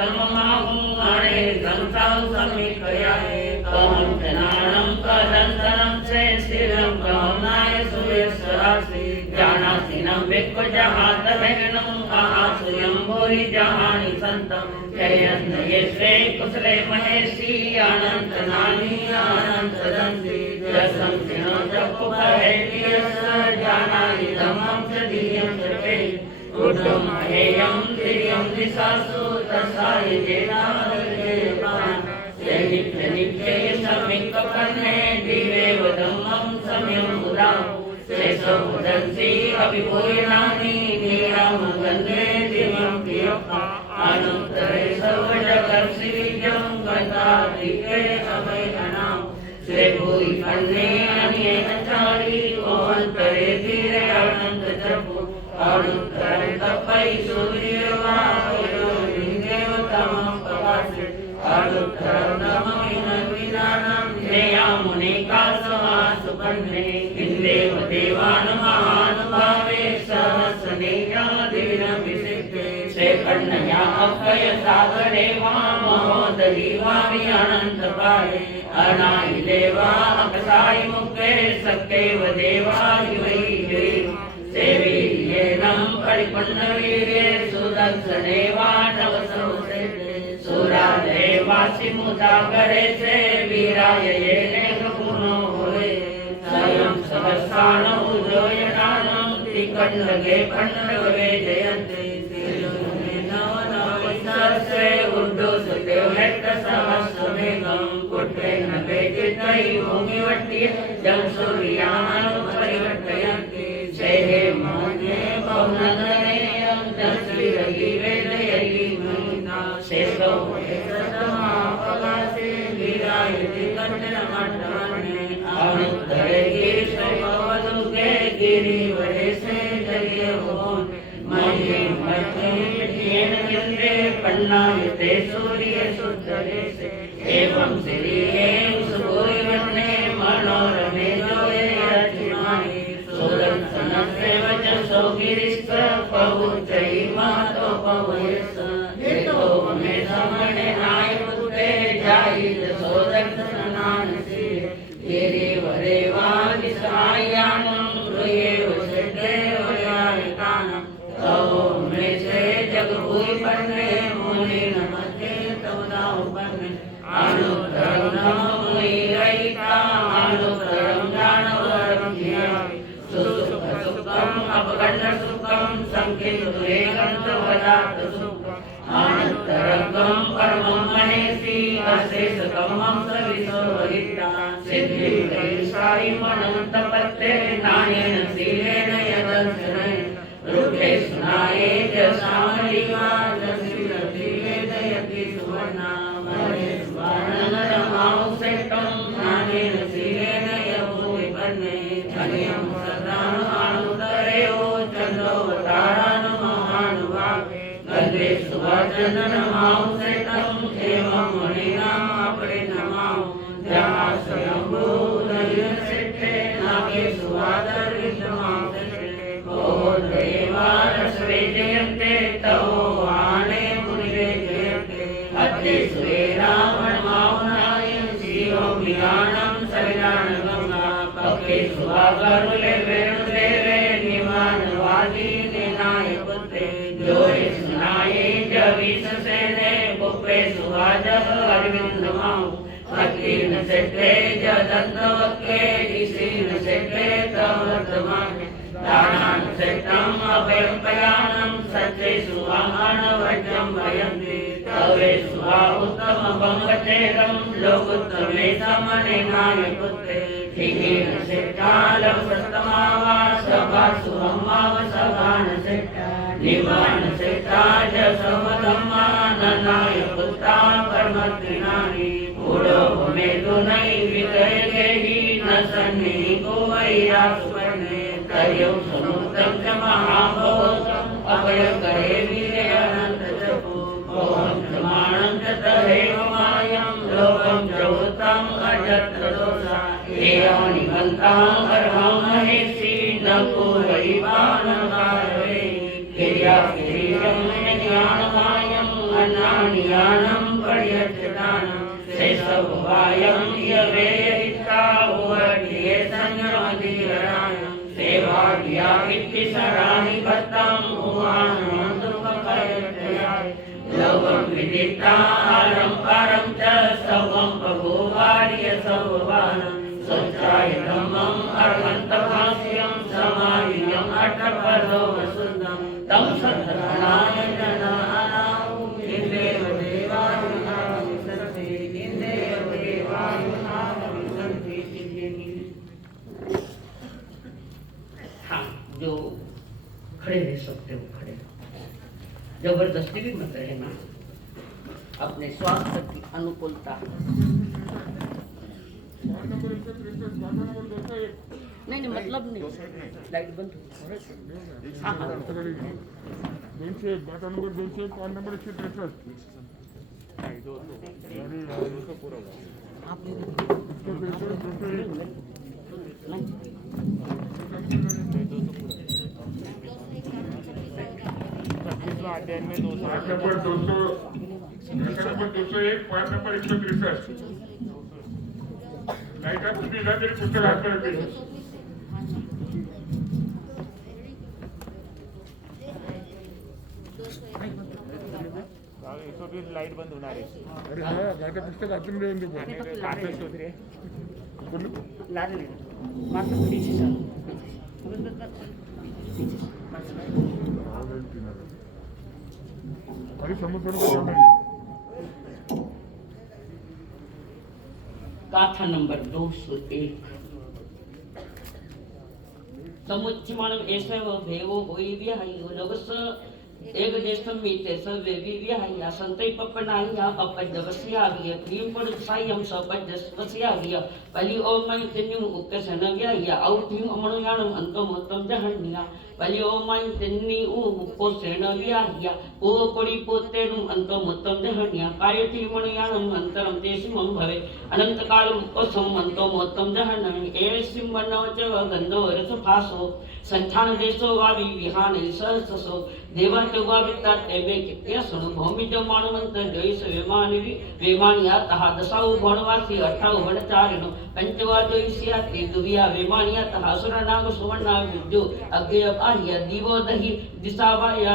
हरे घनसाव समीकयाए कहम जनानम कदंतरम से स्थिरम कहनाय सुयसरासि जानासिनम विक्व जहात भेनम कहा स्वयं भूरि जहानि संतम जयंत ये श्रे कुशले महेशी अनंत नानी अनंत दंती जसम सिनो जप पहेलियस जानानि धम्मं च दियं च पे उद्धम हेयं दियं दिशासु तसाय जेनादे पान नित्य नित्य समिक कन्ने दिवे वदम्मं समयं उदां शेषो वदन्ति अभिभूयनानि नीरं गन्धे दिव्यं प्रियप्पा अनुत्तरे सर्वजगत्सिविजं गन्धाधिके अभयनां श्री भूरि कन्ने अन्येन चारि ओन्तरे धीरे अनन्त जपो अनुत्तरे तपै सूर्यवायो देवतमं प्रकाशे अनुत्तरं नमः विनानं नेयामुनिकासवासुपन्ने किन्देव देवानुमानुभावे सहस्रनेयादिरभिषिक्ते श्रीकण्णया अभय सागरे वा महोदरी वारि अनन्तपाये अनायि देवा अपसायि मुखे सक्केव देवायि वै सेवीयेनं परिपन्नवीर्ये सुदर्शने वा नवसोसेते सुरादेवासि मुदागरे से वीराय येने गुणो होए स्वयं सहस्रान उदोयनानं त्रिकण्डगे पण्डवे जयन्ते से उद्धोषते हेट्ट सहस्रमेघं कुट्रेण वेदितै भूमिवट्ये जं सूर्यानं परिवर्तयन्ति शेहे मोने बहुनन्दने दश्विरयि वेदयि मुनिना शेषो हेतमापगासे वीरायति कण्डनमण्डने अनुत्तरे गिरिशैववदुगे गिरिवरेशे जये भुवन् मह्ये मध्ये येन यन्त्रे पन्नायते सूर्ये शुद्धदेशे एवं श्रीये सुभूयवन्ने मनोरमे जोये अर्जुनाय सुदर्शनस्यैव च सौगिरिश्च पहुचै महतो पवयस यतो मे समणे नायपुत्रे जायित सुदर्शनानसि गिरिवरे वादिसायानं गृहेव षड्देव यायितानं तवो मे से जगभूरि पन्ने मुनि नमस्ते तवदाव पन्ने अनुत्तरं नमोयिरयिता अनुत्तरं ज्ञानवरं धियामि सुखं अपगण्डसुखं संकितुरेकन्तवदात्तसुखम् अनुत्तरं परमं महेशि अशेषकमं सविशोहिता सिद्धिप्रयसायि मनन्तपत्ते नानेन शीलेन यदर्शनेन रुखे सुनाये जसामलिवा जसिरधिले दयति सुवर्णा महे सुवर्णनरमांसेकं नानेन शीलेन यभूविपन्ने धन्यं सदानुमानुतरेयो चन्द्रोवतारानुमहानुभावे गन्धे सुवर्णनरमांसेकं एवं मुनीनाम् अपरे नमामि जहाँ स्वयंभूदयसिद्धे नागे सुवादर्विद्यमांसेकं देवारस्वे जयन्ते तवो आने मुनिवे जयन्ते अत्ते स्वे रावणमावनाय शिवो मियानं सविनानगंगा पक्के सुवागरुले वेणुदेवे निवानवादी निनाय पुत्रे जोरे सुनाये जविससेने पुप्पे सुवाजः अरविन्दमाउ अत्तीन सेट्टे जदन्तवक्के ऋषीन सेट्टे तवर्तमाने दानान् सेट्टम् अभयं पयानं सच्चे सुवाहनवज्रं भयन्ति तवे सुवा उत्तमभङ्गचेरं लोकोत्तमे समनेनाय पुत्रे धीरेण सेट्टालं सत्तमावा सभा सुहम्माव सभान सेट्टा निवान सेट्टा जसवदम्मा ननाय पुत्रा परमत्रिनानि उडो भूमेतु नैवितयगेहि न सन्नि को वैरासुपर्णे करियो समुद्रं च महाभोगम् अभयकरे वीरे अनन्त जपो ओहं च माणं च तदेव मायं लोकं च उत्तम अजत्र दोषा एवं निबन्तां अर्हं महेशि न को वैवानकारवे किर्या किरीटं ज्ञानमायं अन्नानि यानं पर्यच्युतानं शेषभुवायं यवेयिता उवर्ण्ये संयमधिरणायं सेवाज्ञामिति सराणि भक्तं उवानं दुःखकरत्याय लोकं विदिता आलंकारं च सर्वं बभूवार्य सर्ववानं सच्चाय धम्मं अर्हन्तभाष्यं समाधियम् अष्टपदो वसुन्दं तं सत्तरणाय जनानां इन्द्रेव देवानुनां सन्ति इन्द्रेव देवानुनां सन्ति। हाँ, जो खड़े रह सकते हो खड़े रहो, जबरदस्ती भी मत रहना, अपने स्वास्थ्य की अनुकूलता। नहीं मतलब नहीं, लाइट बंद। हाँ हाँ नंबर 201 पार्ट नंबर 163 लाइट आप कुछ भी ना मेरी पुस्तक हाथ में रखी 120 लाईट बंद होणार आहे. अरे हा माझं पुस्तक हातून देऊन दे कागद शोध रे. लाडले मास्क पीछे चल अरे समोर गाथा नंबर 201 समुच्चमानं एषव भेवो होई विहायो लोगस एक देशम मीते सर्वे विहाया संतै पपनाया अपजवस्याविय क्रीम पड़ सायम सपजस्वस्याविय पली ओमय तिन्नु उक्कसन व्याया औतिम अमणुयाणं अंतमोत्तम जहन्निया पली ओमय तिन्नि उक्कोसेन व्याया ओ पड़ी पोतेनु अंतमोत्तम जहन्निया कार्यति मणुयाणं अंतरम तेसिमं भवे अनंत कालम उक्कोसम अंतमोत्तम जहन्नम एसिम वनवच गंधो रसफासो संठान देशो वावि विहाने सहससो देवाच वाविता तेबे कित्यसनु भूमि जो मानवंत जैस विमानिवि विमानिया तहा दसाउ भणवासी अठाउ भणचारिणो पंचवा जैसिया दुविया विमानिया तहा सुरनाग सुवर्णा विद्यु अग्गे आह्य दीवो दहि दिशावाया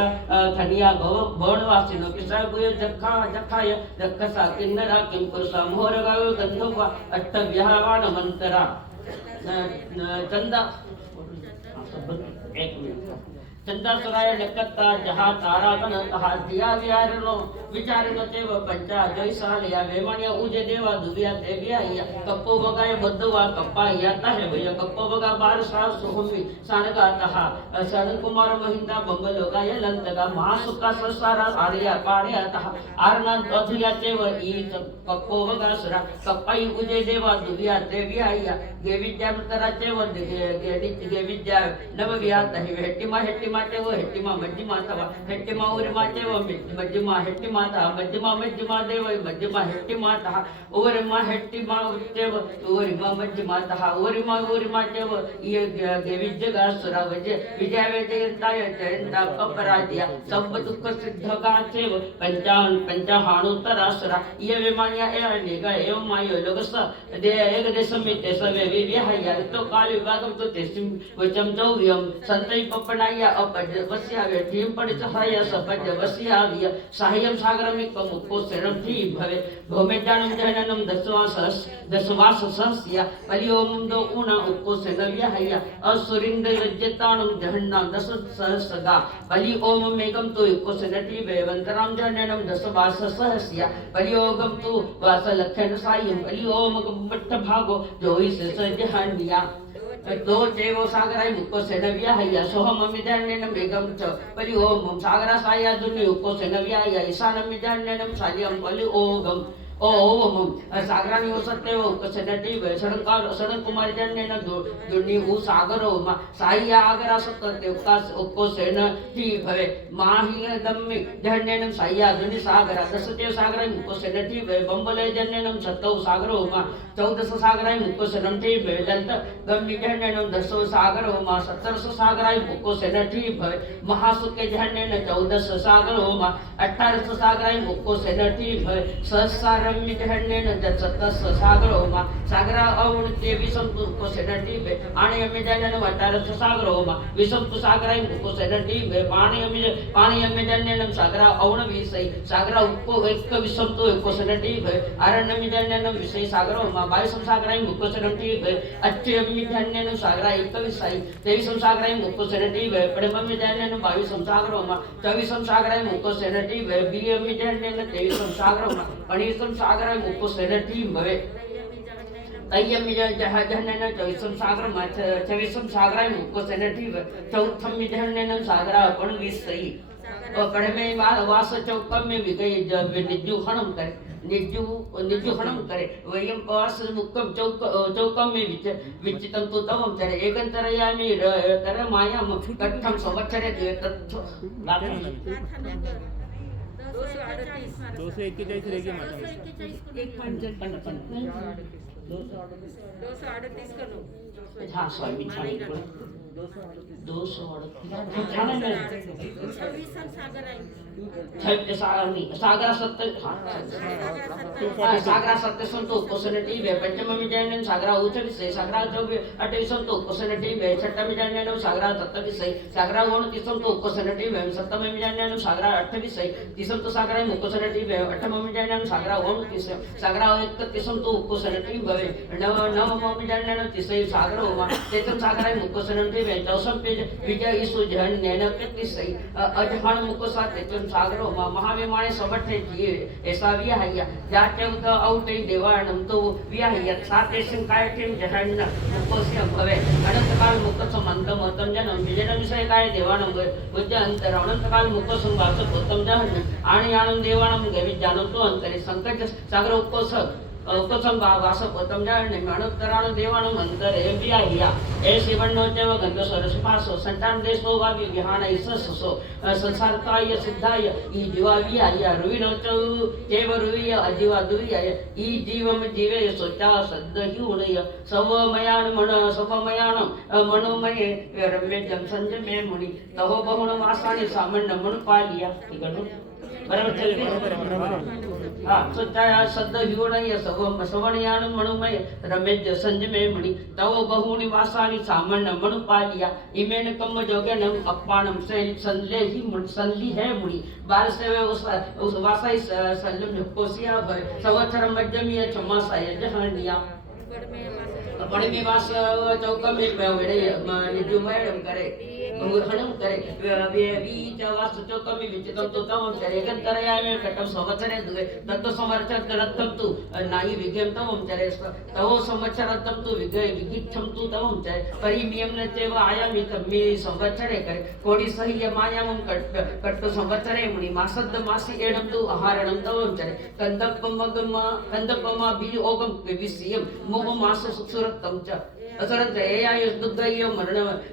खनिया भव भणवासिनो किसा गुय जखा जखाय जखसा किन्नरा किं पुरुषा मोहरगाव गंधवा अष्टव्यहावान मंतरा चंदा एक मिनट चंदासुराय लकत्ता जहा तारागण तहा दिया विचारिनो तेव पंचा जयसालया वेमानिया उजे देवा दुविया देविया कप्पो बगाय बद्धवा कप्पा याता है भैया कप्पो बगा 12 साल सोहमी सानगा तहा सन कुमार महिंदा बंगलोगाय लंतगा महासुका ससारा आर्या पाड्या तहा आरना अधुया तेव ई कप्पो बगा सुरा कप्पाई उजे देवा दुविया देविया गेविद्या तरा तेव गेविद्या नवविया तहि हेट्टिमा हेट्टिमा हेट्टिमा मध्यमा तवा हेट्टिमा उरिमा तेव मध्यमा हेट्टिमा तहा मध्यमा मध्यमा देव मध्यमा हेट्टिमा तहा उरिमा हेट्टिमा तेव उरिमा मध्यमा तहा उरिमा उरिमा तेव ये गेविद्यगा सुरा वजे विजय जयंताय जयंता कपरादिया सब दुख सिद्धगा तेव पंचाहाणुतरा सुरा ये विमानिया ए निगा एवं मायो लोगस दे एक देशमिते सर्वे विहाया तो काल विभागम तो तेसिम वचम जौव्यम संतै पपनाया अपजवस्याव्य थीम पड़चहाय सपजवस्याव्य साह्यम सागरमिक मुक्को शरणं थी भवे भौमेज्ञानं जहननं दशवाससस्य पलियोम दो उना उक्को सेनव्यहय असुरिंद लज्जतानं जहन्नां दशसहस्रगा पलि ओम मेघं तो उक्को सेनति वेवंतरां जहननं दशवाससहस्य पलियोगं तो वासलक्षण सायं पलियोम बट्ट भागो जोई से सजहन्या दो देवो सागराय मुक्को सेनव्या हया सोहम मिदान्नेनं मेघं च पलि ओम सागरा साया दुनि उक्को सेनव्या हया ईशानं मिदान्नेनं सायं पलि ओगम ओम सागरानी वसते कसनटी सडन कुमार जन्ने न दुनी उ सागरो मा साई आगर असत ते उको सेन ती भवे माही दम्मी जन्ने न साई दुनी सागर दसते सागर उको सेन ती भवे बंबले जन्ने न सत्तो सागरो मा 14 सागराई मुको सेन ती भवे लंत गम्मी जन्ने न 10 सागरो मा 17 सागराई मुको सेन ती भवे महासुके जन्ने न 14 सागरो मा 18 सागराई मुको सेन ती भवे सहस्र रम्य जहन्ने न जत्सतस सागरो मा सागरा अवण ते विसंतु को सेनटी बे पाणी अम्मे जन्ने न वटारस सागरो मा विसंतु सागराई को सेनटी बे पाणी अम्मे जन्ने न सागरा अवण विषय सागरा उको एक विसंतु को सेनटी बे आरण अम्मे जन्ने न विषय सागरो मा 22 सागराई को सेनटी बे अच्छे अम्मे जन्ने न सागरा एक विषय 23 सागराई को सेनटी बे पड़म अम्मे जन्ने न 22 सागरो मा 24 सागराई को सेनटी बे बी अम्मे जन्ने न 23 सागरो मा 19 सागर मुको सेनटी भवे तय्यम जहन्नेन 24 सागर मा 26 सागर मुको सेनटी चौथम जहन्नेन सागर पण विसई कड़मे वास चौकम में विगई निजु खणम करे निजु खणम करे वयम वास मुक्कम चौकम में विचितम तो तवम चरे एकंतरयामि तर मायाम कट्ठम संवत्सरे तत्थ 241 रहेगी मैडम 238 कर लो हाँ स्वामी 26 सागर आई सागरा सत्य सागरा सत्य संतो कोसनटी वे पंचम में जैन सागरा उच्च विषय सागरा जो अटे संतो कोसनटी वे छठम में जैन सागरा तत्व विषय सागरा गुण तिसंतो कोसनटी वे सप्तम में जैन सागरा अठ विषय तिसंतो सागरा मुकोसनटी वे अठम में जैन सागरा गुण तिस सागरा एक तिसंतो कोसनटी भवे नवम में जैन तिसै सागरो मा तेतम सागरा मुकोसनटी वे चौसम पे विजय ईसु जन नैन तिसै अजहण मुकोसा तेतम सागरो मा महाविमाने सबठे जिये ऐसा विहाया जाते उत औटे देवाणम तो विहाया साते संकायतेम जहन्न मुकोस्य भवे अनंत काल मुक्तस मंदम उत्तम जनम विजन विषय काय देवाणम बुद्ध अंतर अनंत काल मुक्तसं वास उत्तम जहन्न आणि आनंद देवाणम गवि जानो तो अंतरे संकट सागर उकोस उपसम वास उत्तम जहन्न अनंतराण देवाणम अंतरे विहाया ऐसे वन्नो देव गंध सरस पासो संतान देशो वावि विहान इससो संसारकाय सिद्धाय ई जीवा विहाया रुविनो चौ देव रुविय अजीवा दुविय ई जीवम जीवे सोचा सद्द हिउणय सवमयान मनोमय रम्यजम संजमे मुनि तहो बहुण वासानि सामन्न मन पालिया इकडून बरोबर चलते हाँ सोचा सद्द हिउणय सवमयान मनोमय रम्यज संजमे मुनि तहो बहुण वासानि सामन्न मन पालिया इमेन कम जोगनम अपाणम संलेहि संली है मुनि बाल से उस वासाई संलम कोसिया भय संवत्सर मध्यमीय चमासाय जहनिया पढ़ में वास चौका में वेड़े निजु मैडम करे हणम करे वी वास चौका में विचितम तो तम करे गंतरया में कटम संवत्सरे दुए तत्व संवत्सर करतम तु नाई विगम तम चरे तव संवत्सरतम तु विगिच्छम तु तम चरे परिमियम न चेव आयामि तम्मि संवत्सरे करे कोडी सह्य मायामं कट्ट संवत्सरे मुनि मासद्द मासी एडम तु आहारणम तम चरे कंदपमा बी ओगम विसियम मोह मास सुरतम च असरत एयाय दुग्गय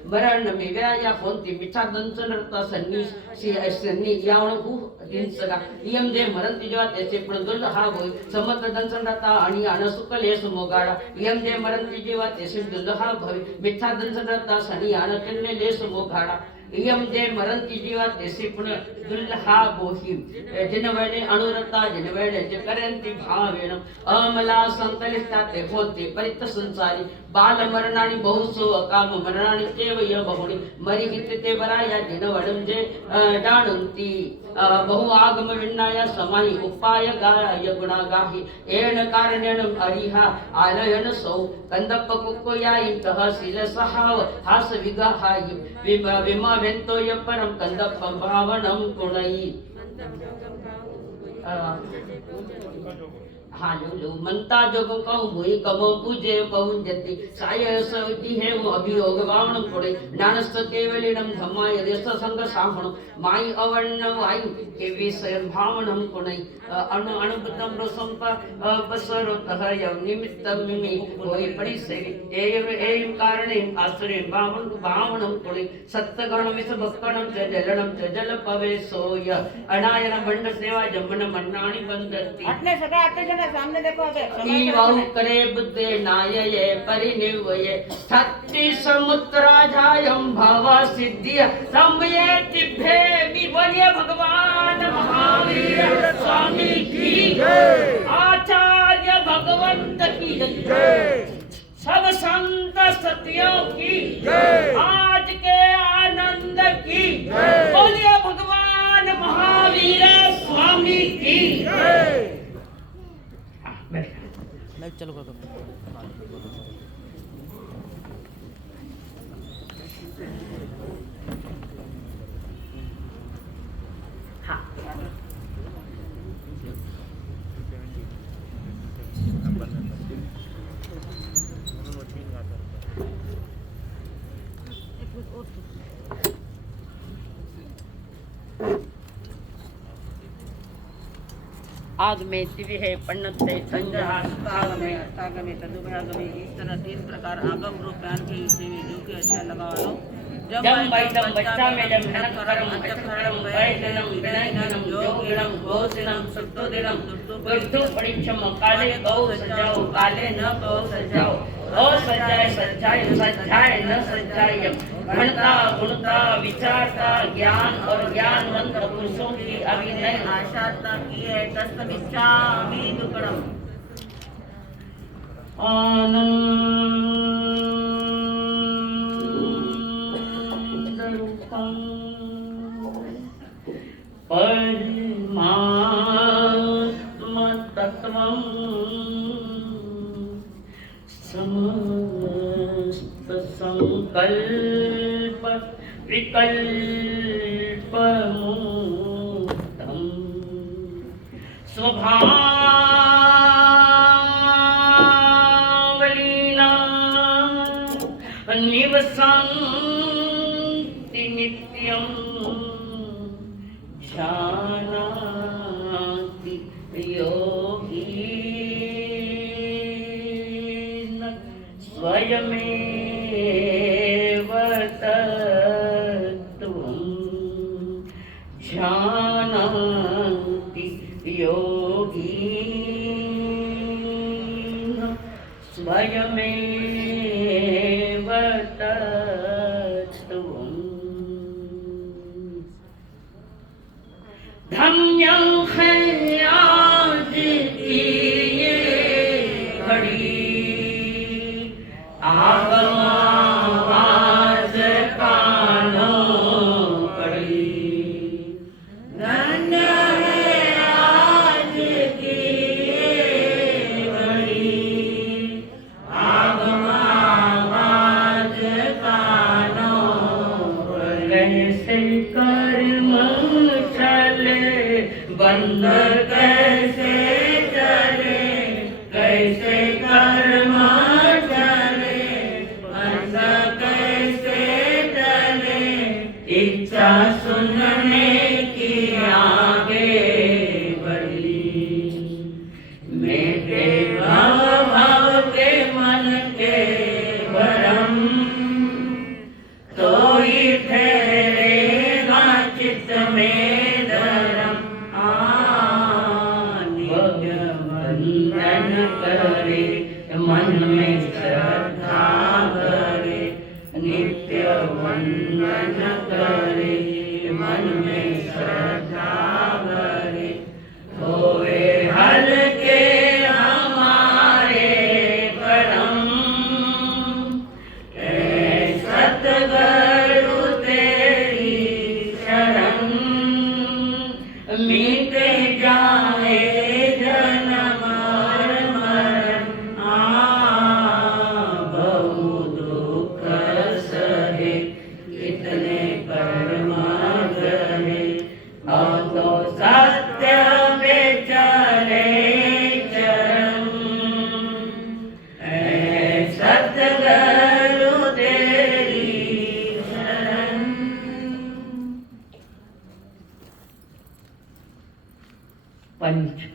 मरण में व्याया फोंति मिठा दंचनरता सन्नी यावण हु दिनसगा यम दे मरंती जेव्हा त्याचे पण दुर्ल हा होय समत दंचनरता आणि अनसुकलेस मोगाडा यम दे मरंती जेव्हा त्याचे दुर्ल हा भवे मिठा दंचनरता सनी अनकन्ने लेस मोगाडा यम दे मरंती जीवा तेसी पुन दुल्हा बोही जिनवणे अनुरता जिनवणे जकरंती भावेण अमला संकलिता ते होते परित संसारी बाल मरणानी बहुसो अकाम मरणानी तेवय बहुणी मरी हित ते बराया जिनवणम जे डाणंती बहु आगम विन्नाया समाही उपाय गाय गुणा गाही एण कारणेन अरिहा आलयन सौ कंदप्प कुक्कोयाई तहसील सहाव हास विगाहाई विमा वेंतोय परम कंदप्प भावनम कुणई हालू मनता जोगम कहूँ भूई कमो पूजे पहुंजति साय सविति है वो अभियोग वावण पुड़े ज्ञानस्थ केवलिनम धम्माय देश संग साहण माई अवर्ण वायु के विषय भावनम कुणई अणुबद्धं रसंपा अपसरोतः यं निमित्तं मिमि कोई पड़ी सेवी एयं कारणे आश्रय भावनं कोली सत्तगण विष भक्कणं च जल पवे सोय अनायन बंड सेवा जमन मन्नाणी बंदती अपने सदा आते जना सामने देखो अबे ई वाहु करे बुद्धे नायये परिनिवये छत्ति समुद्राजायं भावा सिद्धिय संभये तिभे विवर्य भगवान महावीर स्वामी की जय आचार्य भगवंत की जय सब संत सतियों की जय आज के आनंद की जय बोलिए भगवान महावीर स्वामी की जय लाइट चालू कर दो आग में दिव्य है पन्नते संजहा ताग में तदुभयाग में इस तरह 3 प्रकार आगम रूप ज्ञान के इसे जो के अच्छा लगा लो जब बैठम बच्चा में जब धनक करम अचकरम वैदनम विनयनम योगिनम गोसनम सत्तोदिनम वर्धु परीक्षम काले गौ सजाओ काले न गौ सजाओ गौ सजाए सजाए न सजाए गणता गुणता विचारता ज्ञान और ज्ञानवंत पुरुषों की अभिनय आशाता की है तस्तमिच्छामि दुक्कडम आनंदरूपं परमात्मतत्त्वं समस्त संकल्प विकल्पमुक्तं स्वभावलीना निवसन्ति नित्यं जानाति योगी स्वयमेव तत्त्वं जानाति योगी स्वयमेव तत्त्वम् धन्यं है आज की ये घड़ी आवाज कानों पड़ी धन्य है आज की ये घड़ी आवाज कानों पड़ी कैसे कर्म चले बंद कैसे चले कैसे कर्म चले बंद कैसे चले इच्छा सुनने की आगे बढ़ी मेरे भव भव के मन के भरम तो ही ठहरेगा चित्त में धर्म नित्य वंदन करे मन में श्रद्धा भरे नित्य वंदन करे मन में श्रद्धा भरे होए हल्के हमारे करम सतगुरु तेरी शरण मीटे जाए जन्म और मरण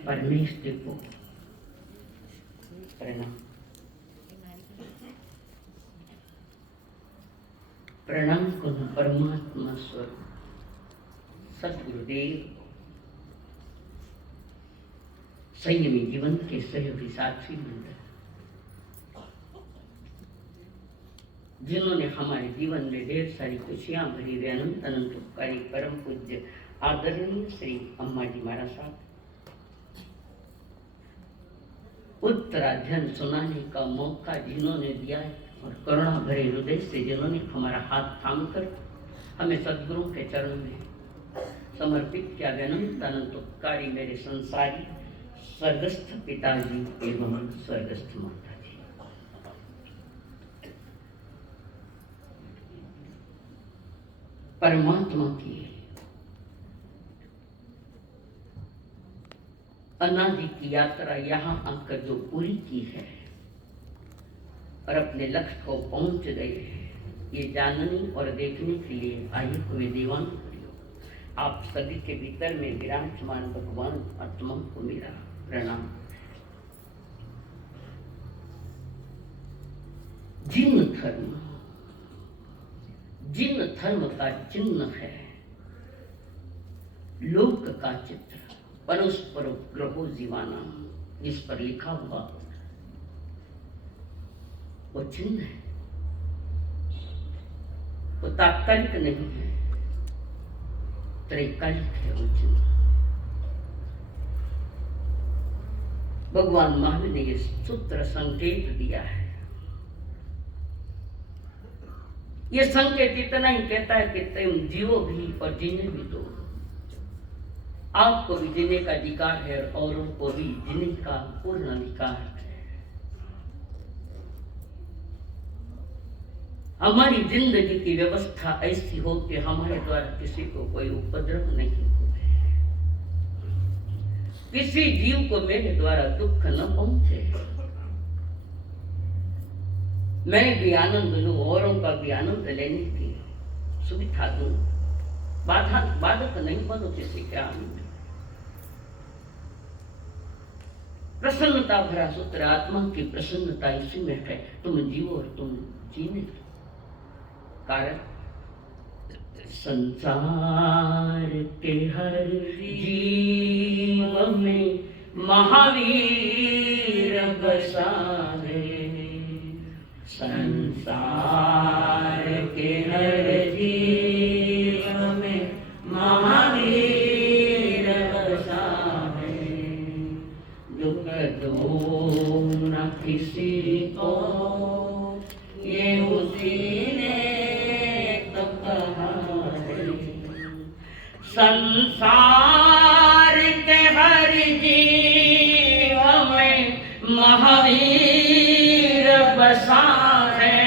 परमेश देखो प्रणाम। प्रणाम करूं परमात्मा स्वरूप सदगुरुदेव, संयमी जीवन के सहयोगी साथी मंडल, जिन्होंने हमारे जीवन में ढेर सारी खुशियां भरी हुई अनंत अनंत उपकारी परम पूज्य आदरणीय श्री अम्मा जी महाराज साहब उत्तराध्ययन सुनाने का मौका जिन्होंने दिया है और करुणा भरे हृदय से जिन्होंने हमारा हाथ थामकर हमें सद्गुरु के चरण में समर्पित किया। अनंत अनंत उपकारी मेरे संसारी स्वर्गस्थ पिताजी एवं स्वर्गस्थ माता जी, परमात्मा की अनादि की यात्रा यहाँ आकर जो पूरी की है और अपने लक्ष्य को पहुंच गए हैं, ये जानने और देखने के लिए आए हुए दीवान आप सभी के भीतर में विराजमान भगवान आत्मा को मेरा प्रणाम। जिन धर्म का चिन्ह है लोक का चित्र, परस्पर ग्रहो जीवाना, जिस पर लिखा हुआ वो चिन्ह है, वो तात्कालिक नहीं है, त्रैकालिक है वो चिन्ह। भगवान महावीर ने ये सूत्र संकेत दिया है। ये संकेत इतना ही कहता है कि तुम जियो भी और जीने भी दो। आपको भी जीने का अधिकार है और औरों को भी जीने का पूर्ण अधिकार है। हमारी जिंदगी की व्यवस्था ऐसी हो कि हमारे द्वारा किसी को कोई उपद्रव नहीं हो, किसी जीव को मेरे द्वारा दुख न पहुंचे, मैं भी आनंद लूं, औरों का भी आनंद लेने की सुविधा दूं, बाधक नहीं बनो किसी के आनंद। प्रसन्नता भरा सूत्र, आत्मा की प्रसन्नता इसी में है, तुम जीवो और तुम जीने दो। कारण संसार के हर जीव में महावीर बसा है, संसार के हर जीव में महावीर बसा है, दुख दो न किसी को ये उसी ने तो कहा है, संसार के हर जीव में महावीर बसा है,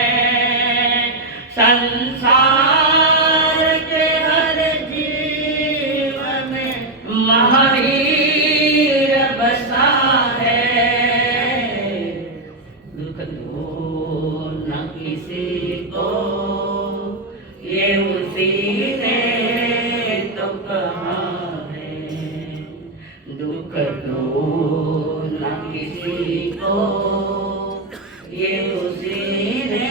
संसार के हर जीव में महावीर बसा है, दुख दो न किसी को ये उसी ने तो कहा है, दुख दो न किसी को ये उसी ने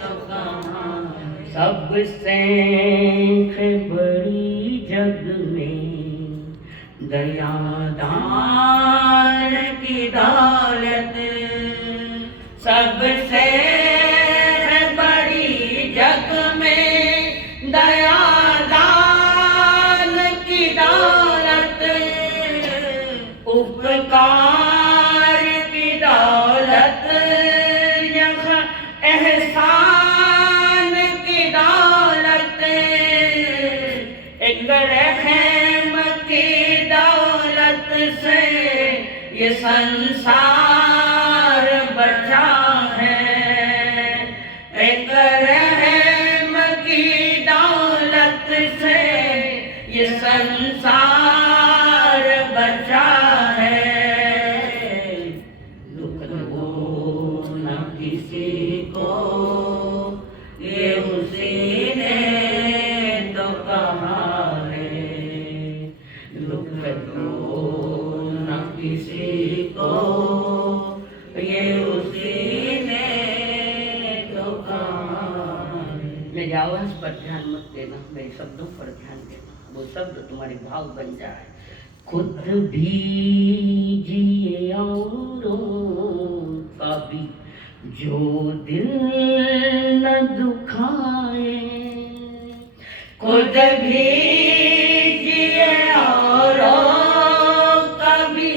तो कहा। सबसे बड़ी जग में दया दान की दौलत, सबसे बड़ी जग में दया दान की दौलत, उपकार की दौलत, यहाँ एहसान की दौलत, एक रहम की दौलत से ये संसार बचा है, एक रहम की दौलत से ये संसार बचा है, दुख दो न किसी को ये उसी ने तो कहा है, दुख दो किसी को, ये उसी ने तो कहा। मेरी आवाज पर ध्यान मत देना, मेरे शब्दों पर ध्यान देना, वो शब्द तुम्हारे भाव बन जाए। खुद भी जिए औरों का भी जो दिल न दुखाए, खुद भी जिए औरों का भी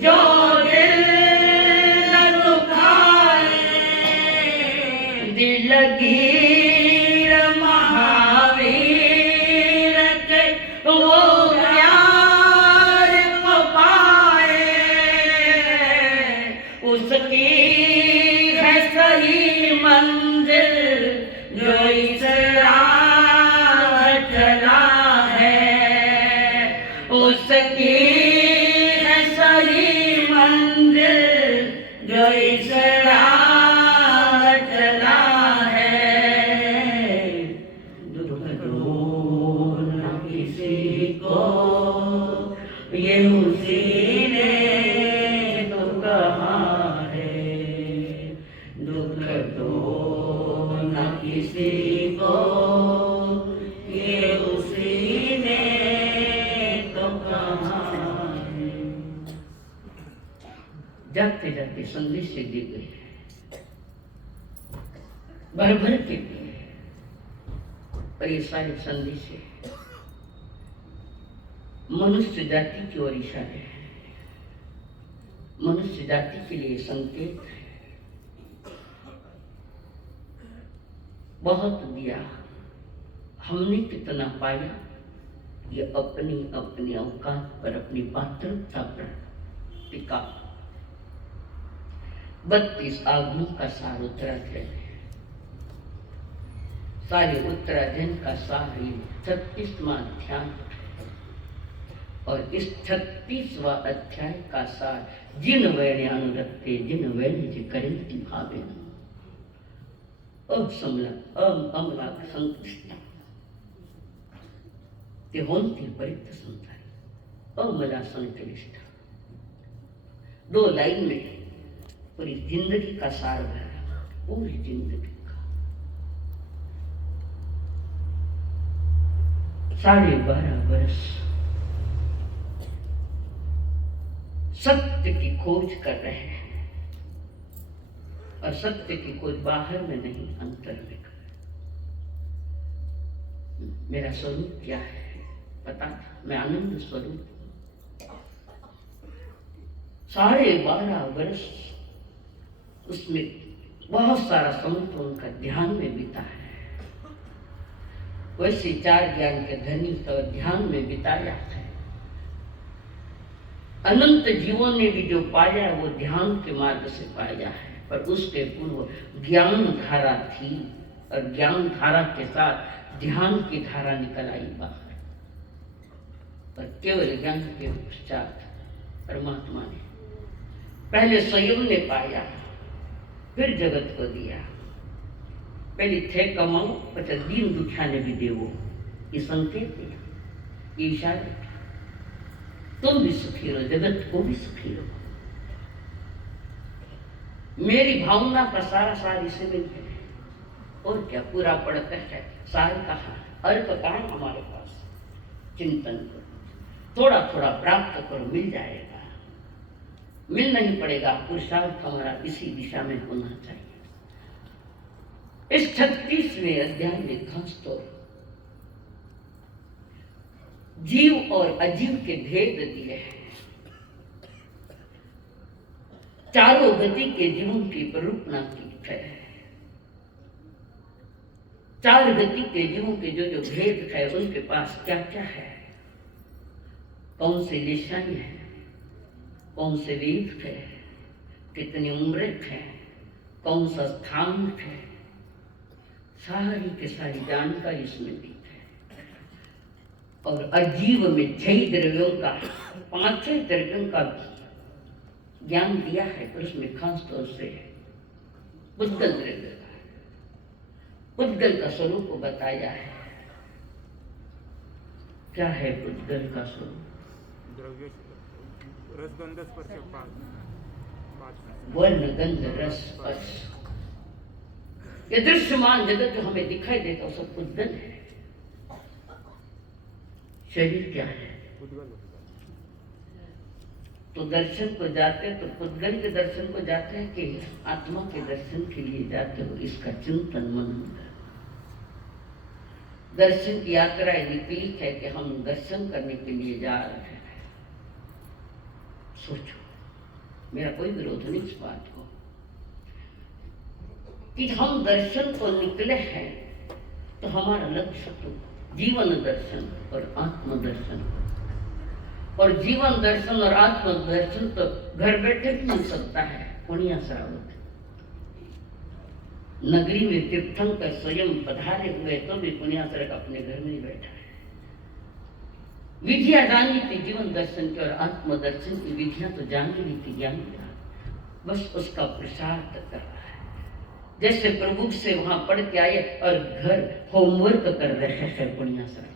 जो दिल न दुखाए, दिलगीर महावीर के वो प्यार को पाए, उसकी है सही मंजिल जो इस राह चला है, उसकी है सही मंजिल जो इस राह चला है। दुख दो न किसी को, ये उसी ने तो कहा है। दुख दो न किसी को, ये उसी ने तो कहा है। जाते जाते संदेश दी गई, भर भर के दिए, और ये सारे संदेश मनुष्य जाति की ओर इशारे हैं, मनुष्य जाति के लिए संकेत है। बहुत दिया, हमने कितना पाया, ये अपनी अपनी औकात पर, अपनी पात्रता पर टिका। 32 आगमों का सार उत्तराध्ययन है, सारे उत्तराध्ययन का सार 36वां अध्याय, और इस 36वां अध्याय का सार जिन वैने अनुरक्ते जिन वैने जे करेंति भावेन अमला संकृष्टा ते होंती परित संसारी अमला संकृष्टा। 2 लाइन में पूरी जिंदगी का सार भरा, पूरी जिंदगी का। 12.5 वर्ष सत्य की खोज कर रहे हैं, और सत्य की खोज बाहर में नहीं, अंतर में कर। मेरा स्वरूप क्या है पता था, मैं आनंद स्वरूप हूं। 12.5 वर्ष उसमें बहुत सारा समय तो उनका ध्यान में बीता है। वैसे 4 ज्ञान के धनी तो ध्यान में बिताया है। अनंत जीवों ने भी जो पाया है वो ध्यान के मार्ग से पाया है, पर उसके पूर्व ज्ञान धारा थी, और ज्ञान धारा के साथ ध्यान की धारा निकल आई बाहर, और केवल ज्ञान के पश्चात परमात्मा ने पहले स्वयं ने पाया, फिर जगत को दिया। पहले थे कमाओ, पचा दीन दुखिया ने भी देवो, ये संकेत दिया, ये इशारा दिया। तुम भी सुखी रहो, जगत को भी सुखी रहो। मेरी भावना का सारा सार इसे में है, और क्या पूरा पड़ता है, सार कहा, अर्थ कहा हमारे पास। चिंतन करो, थोड़ा थोड़ा प्राप्त करो, मिल जाएगा। मिल नहीं पड़ेगा, पुरुषार्थ हमारा इसी दिशा में होना चाहिए। इस 36वें अध्याय में खास तौर जीव और अजीव के भेद दिए हैं। चारों गति के जीवों की प्ररूपना की है। 4 गति के जीवों के जो जो भेद है, उनके पास क्या क्या है, कौन से निशान है, कौन से वेद है, कितनी उम्र है, कौन सा स्थान है, सारी की सारी जानकारी इसमें दी है। और अजीव में 6 द्रव्यों का, 5-6 द्रव्यों का ज्ञान दिया है, पर उसमें खास तौर से पुद्गल द्रव्य का, पुद्गल का स्वरूप बताया है। क्या है पुद्गल का स्वरूप? रसगंध स्पर्श 5 वर्ण गंध रस स्पर्श, ये दृश्यमान जगत जो हमें दिखाई देता है सब उद्गल है। शरीर क्या है? उद्गल तो दर्शन को जाते हैं तो पुद्गल के दर्शन को जाते हैं कि आत्मा के दर्शन के लिए जाते हो, इसका चिंतन मनन कर। दर्शन की यात्रा निकली है कि हम दर्शन करने के लिए जा रहे हैं। सोचो, मेरा कोई विरोध नहीं इस बात को कि हम दर्शन को निकले हैं, तो हमारा लक्ष्य तो जीवन दर्शन और आत्मदर्शन, और जीवन दर्शन और आत्मदर्शन तो घर बैठे भी मिल सकता है। पुण्य श्रावक नगरी में तीर्थंकर स्वयं पधारे हुए तो भी पुण्याश्रक अपने घर में ही बैठा है। विधियां जानी थी जीवन दर्शन की और आत्मदर्शन की विधियां तो जान ली थी ज्ञान का, बस उसका प्रसार कर रहा है। जैसे प्रभु से वहां पढ़ के आए और घर होमवर्क कर रहे हैं पुण्याश्रक,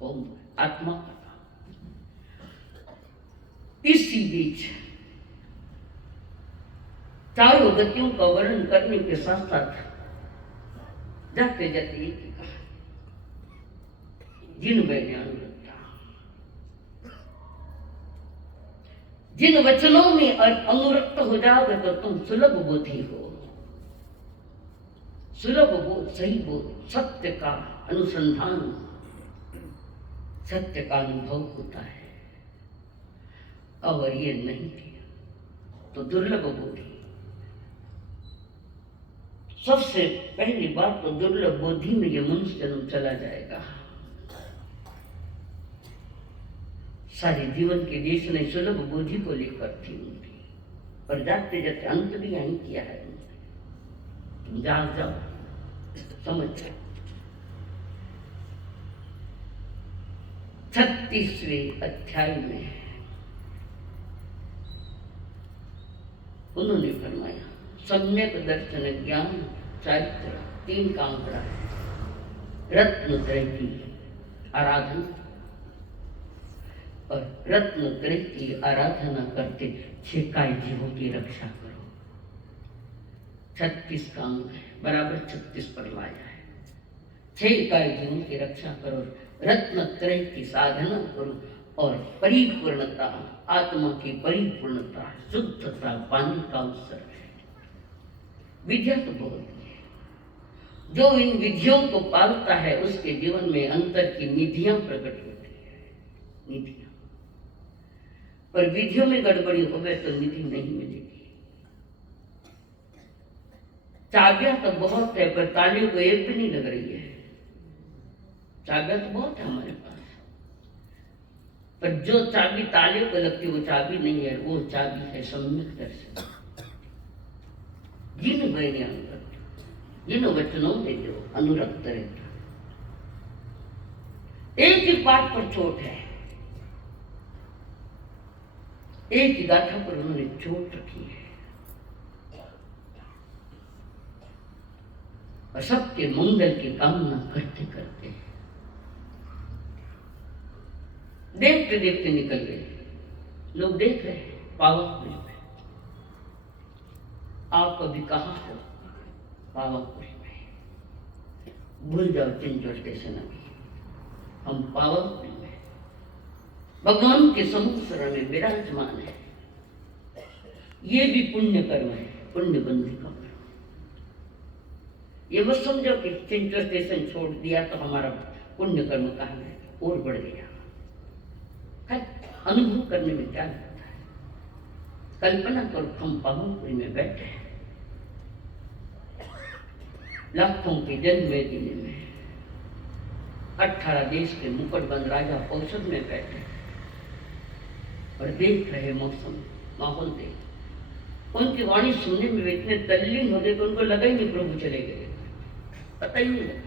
होमवर्क आत्मा का। इसी बीच चारों गतियों का वर्णन करने के साथ साथ जाते जाते ये कहा, जिन मैंने अनुरक्ता, जिन वचनों में अनुरक्त हो जाओगे तो तुम सुलभ बोधी हो। सुलभ बोध, सही बोध, सत्य का अनुसंधान, सत्य का अनुभव होता है। अगर ये नहीं किया तो दुर्लभ बोधी। सबसे पहली बात तो दुर्लभ बोधी में ये मनुष्य जन्म चला जाएगा। सारे जीवन के देश ने सुलभ बोधी को लेकर थी उनकी, और जाते जाते अंत भी यही किया है। तुम जाग जाओ, समझ जाओ। 36वें अध्याय में उन्होंने फरमाया, सम्यक दर्शन ज्ञान चारित्र 3 काम करा है। रत्न त्रय की आराधना, और रत्न त्रय की आराधना करते 6 काय जीवों की रक्षा करो। 36 काम है, बराबर 36 पर लाया है। 6 काय जीवों की रक्षा करो, रत्न त्रय की साधना करो, और परिपूर्णता, आत्मा की परिपूर्णता, शुद्धता पाने का अवसर है। विद्या तो बहुत है, जो इन विधियों को पालता है उसके जीवन में अंतर की निधियां प्रकट होती है। निधियां, पर विधियों में गड़बड़ी हो गए तो निधि नहीं मिलेगी। चाबियां तो बहुत है, पर तालियों को एक भी नहीं लग रही है। चाबियां तो बहुत है हमारे पास, पर जो चाबी तालियों को लगती है वो चाबी नहीं है, वो चाबी है सम्यक दर्शन। जिन मैंने अनुरक्त, जिन वचनों में जो अनुरक्त रहता, एक ही पाठ पर चोट है, एक ही गाथा पर उन्होंने चोट रखी है, और सबके मंगल की कामना करते करते देखते देखते निकल गए। लोग देख रहे हैं पावापुरी में। आप कभी कहाँ हो? पावापुरी में। भूल जाओ चिंचोर स्टेशन, अभी हम पावापुरी में भगवान के समुद्र में विराजमान है। ये भी पुण्य कर्म है, पुण्य बंधी का कर्म। ये मत समझो कि चिंचोर स्टेशन छोड़ दिया तो हमारा पुण्य कर्म कहाँ है, और बढ़ गया। अनुभव करने में क्या लगता है? कल्पना करो, हम पावापुरी में बैठे हैं, लाखों के जन्म देने में 18 देश के मुकुटबंद राजा परिषद में बैठे और देख रहे मौसम, माहौल देख। उनकी वाणी सुनने में वे इतने तल्लीन हो गए कि उनको लगा ही नहीं प्रभु चले गए, पता ही नहीं लगा।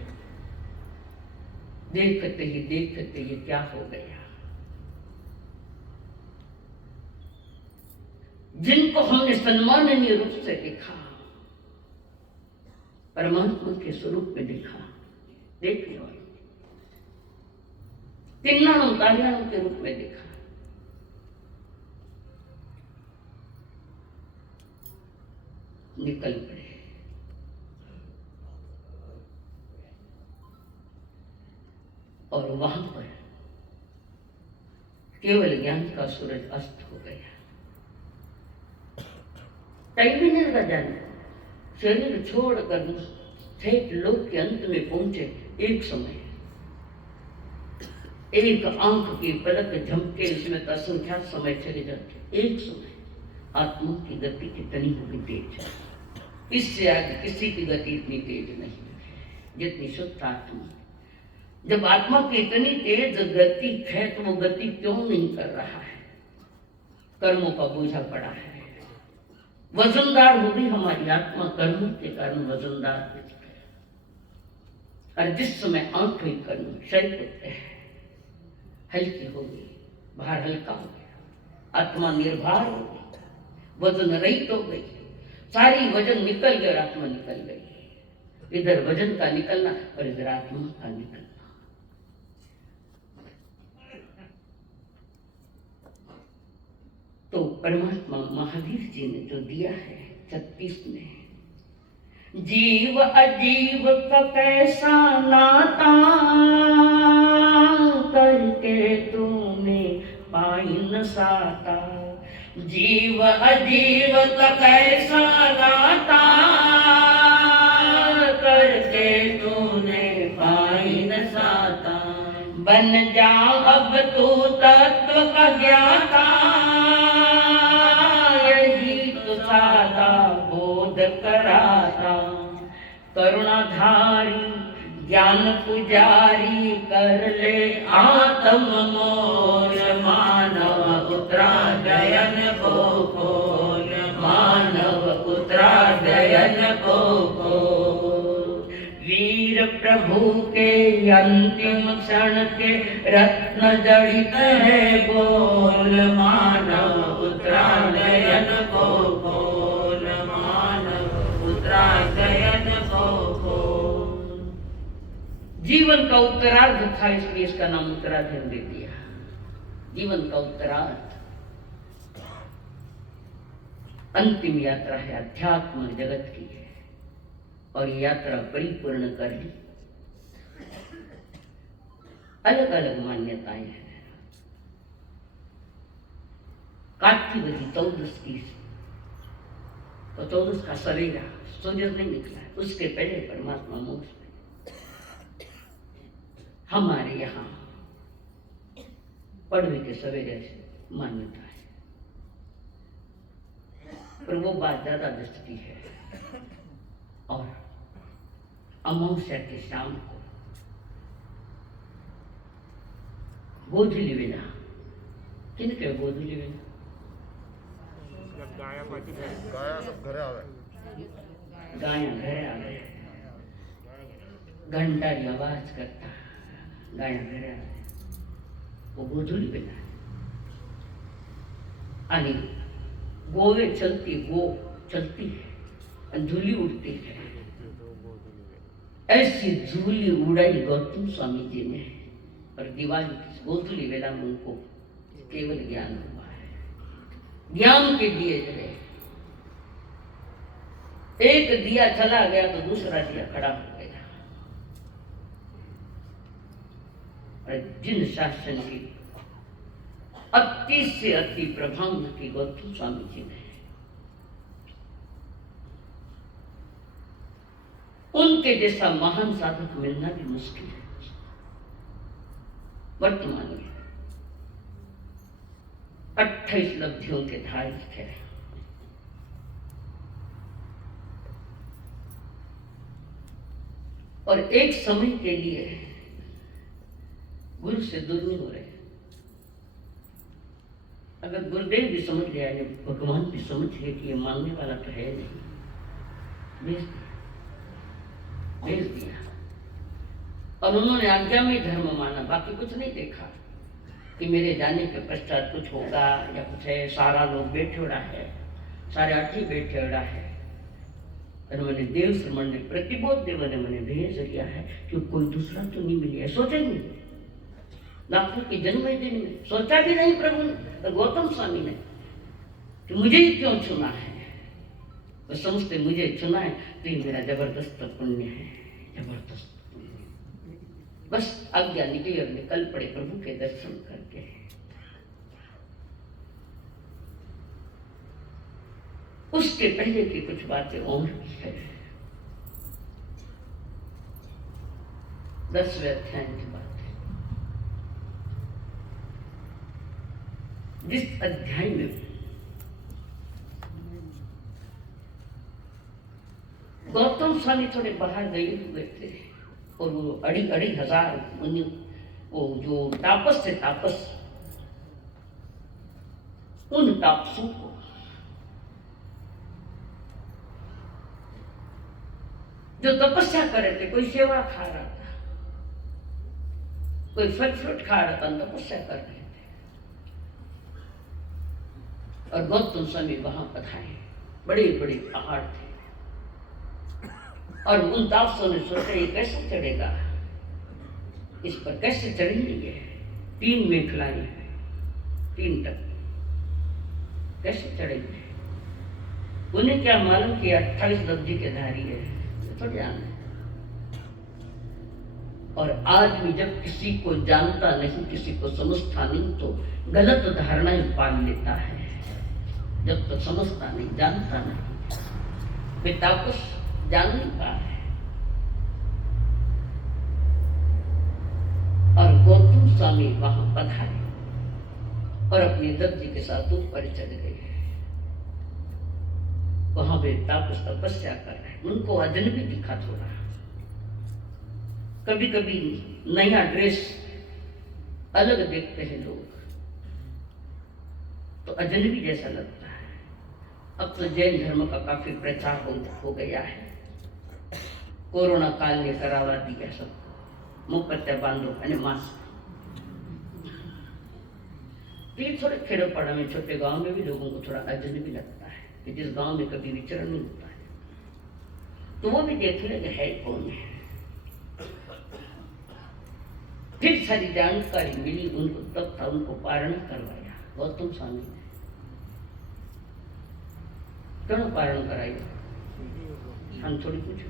देखते ये क्या हो गया। जिनको हमने सम्माननीय रूप से देखा, परमात्मा के स्वरूप में देखा, देखने वालों तिन्नाणों कार्याणों के रूप में देखा, निकल पड़े। और वहां पर केवल ज्ञान का सूरज अस्त हो गया। टाइम ही नहीं लगा जाने, शरीर छोड़कर ठेठ लोक के अंत में पहुंचे। एक समय, एक आंख की पलक झपके इसमें तो असंख्यात समय चले जाते। एक समय आत्मा की गति कितनी होगी तेज, इससे आगे किसी की गति इतनी तेज नहीं जितनी शुद्ध आत्मा। जब आत्मा की इतनी तेज गति है तो वो गति क्यों नहीं कर रहा है? कर्मों का बोझा पड़ा है, वजनदार हो गई हमारी आत्मा, कर्मों के कारण वजनदार हो गई। और जिस समय आंख हुई कर्म शरीर होते हैं, हल्की हो गई, भार हल्का हो गया, आत्मा निर्भर हो गई, वजन रहित हो गई, सारी वजन निकल गई और आत्मा निकल गई। इधर वजन का निकलना और इधर आत्मा का निकलना। तो परमात्मा महावीर जी ने जो दिया है 36 में, जीव अजीव का कैसा नाता करके तूने पाई न साता। जीव अजीव का कैसा नाता करके तूने पाई न साता। बन जा अब तू तत्व का ज्ञाता, यही तो सादा बोध कराता। करुणाधारी ज्ञान पुजारी कर ले आत्म मोल। मानव उत्तरायण को खोल, मानव उत्तरायण को खोल। वीर प्रभु के अंतिम क्षण के रत्न जड़ित है बोल। मानव उत्तरायण को खोल, मानव उत्तरायण को खोल। जीवन का उत्तरार्ध था, इसलिए इसका नाम उत्तराधर्म दे दिया। जीवन का उत्तरार्ध अंतिम यात्रा है, अध्यात्म जगत की है, और ये यात्रा परिपूर्ण कर ली। अलग अलग मान्यताएं हैं। कात्यायनी 14 की, तो 14 का सवेरा सूर्य नहीं निकला है, उसके पहले परमात्मा मोक्ष में। हमारे यहाँ पढ़वे के सवेरे से मान्यता है, पर वो बात ज्यादा दृष्टि है। और अमावस्या के शाम को गोधूली वेला, किनके गोधूली वेला? जब गाया पाती गाया सब घरे आवे, गाया घरे आवे, घंटारी आवाज करता गाया घरे आवे, वो गोधूली वेला। आणि गोवे चलती, गो चलती है, धूली उड़ती है। ऐसी धूली उड़ाई गौतम स्वामी जी ने, और दिवाली की गोधूली वेला में उनको केवल ज्ञान हुआ है। ज्ञान के दिए जले, एक दिया चला गया तो दूसरा दिया खड़ा हो गया। और जिन शासन की अति से अति प्रभाव की गौतम स्वामी जी ने, उनके जैसा महान साधक मिलना भी मुश्किल है वर्तमान में। 28 लब्धियों के धारक है। और एक समय के लिए गुरु से दूर नहीं हो रहे। अगर गुरुदेव भी समझ लिया, ये भगवान भी समझ गए कि ये मानने वाला तो है नहीं, भेज दिया। और उन्होंने आज्ञा में धर्म माना, बाकी कुछ नहीं देखा कि मेरे जाने के पश्चात कुछ होगा या कुछ है। सारा लोग बैठे उड़ा है, सारे आठी बैठे उड़ा है। और मैंने देव श्रमण ने, प्रतिबोध देव ने मैंने भेज दिया है कि कोई दूसरा तो नहीं मिले। सोचा ही नहीं, लाखों की जन्म दिन में सोचा भी नहीं प्रभु ने, तो गौतम स्वामी ने कि मुझे ही क्यों चुना है। वो समझते मुझे चुना है तो ये मेरा जबरदस्त पुण्य है, जबरदस्त पुण्य। बस आज्ञा निकली और निकल पड़े प्रभु के दर्शन करके। उसके पहले की कुछ बातें और भी है। 10वें अध्याय की बात है, जिस अध्याय में गौतम स्वामी थोड़े बाहर गए हुए थे और वो अड़ी हजार मुनि, वो जो तापस थे, तापस, उन तापसों को जो तपस्या कर रहे थे, कोई सेवा खा रहा था, कोई फल फ्रूट खा रहा था, तपस्या कर रहे थे। और गौतम स्वामी वहां पधारे, बड़े बड़े पहाड़ थे और उन तापसों ने सोचा ये कैसे चढ़ेगा, इस पर कैसे चढ़ेंगे। 3 मेखलाएं हैं, 3 टक, कैसे चढ़ेंगे। उन्हें क्या मालूम कि 28 लब्धि के धारी है, तो ज्ञान है। और आदमी जब किसी को जानता नहीं, किसी को समझता नहीं, तो गलत धारणाएं पाल लेता है। जब तक समझता नहीं, जानता नहीं, वे तापस जान नहीं पा रहे। और गौतम स्वामी वहां पधारे और अपनी दब्जी के साथ ऊपर चढ़ गए। वहां वे तापस तपस्या कर रहे हैं। उनको अजनबी दिखा थोड़ा, कभी कभी नया ड्रेस अलग देखते हैं लोग तो अजनबी जैसा लगता है। अब तो जैन धर्म का काफी प्रचार हो गया है। कोरोना काल ने करावा दिया सबको, मुंह पत्ते बांधो और मास्क। ये थोड़े खेड़ोपाड़ा में, छोटे गांव में भी लोगों को थोड़ा अजनबी लगता है कि जिस गांव में कभी विचरण नहीं होता है, तो वो भी देख ले है कौन है। फिर सारी जानकारी मिली उनको, तब था उनको पारण करवाया गौतम स्वामी ने। क्यों पारण कराया, हम थोड़ी पूछो।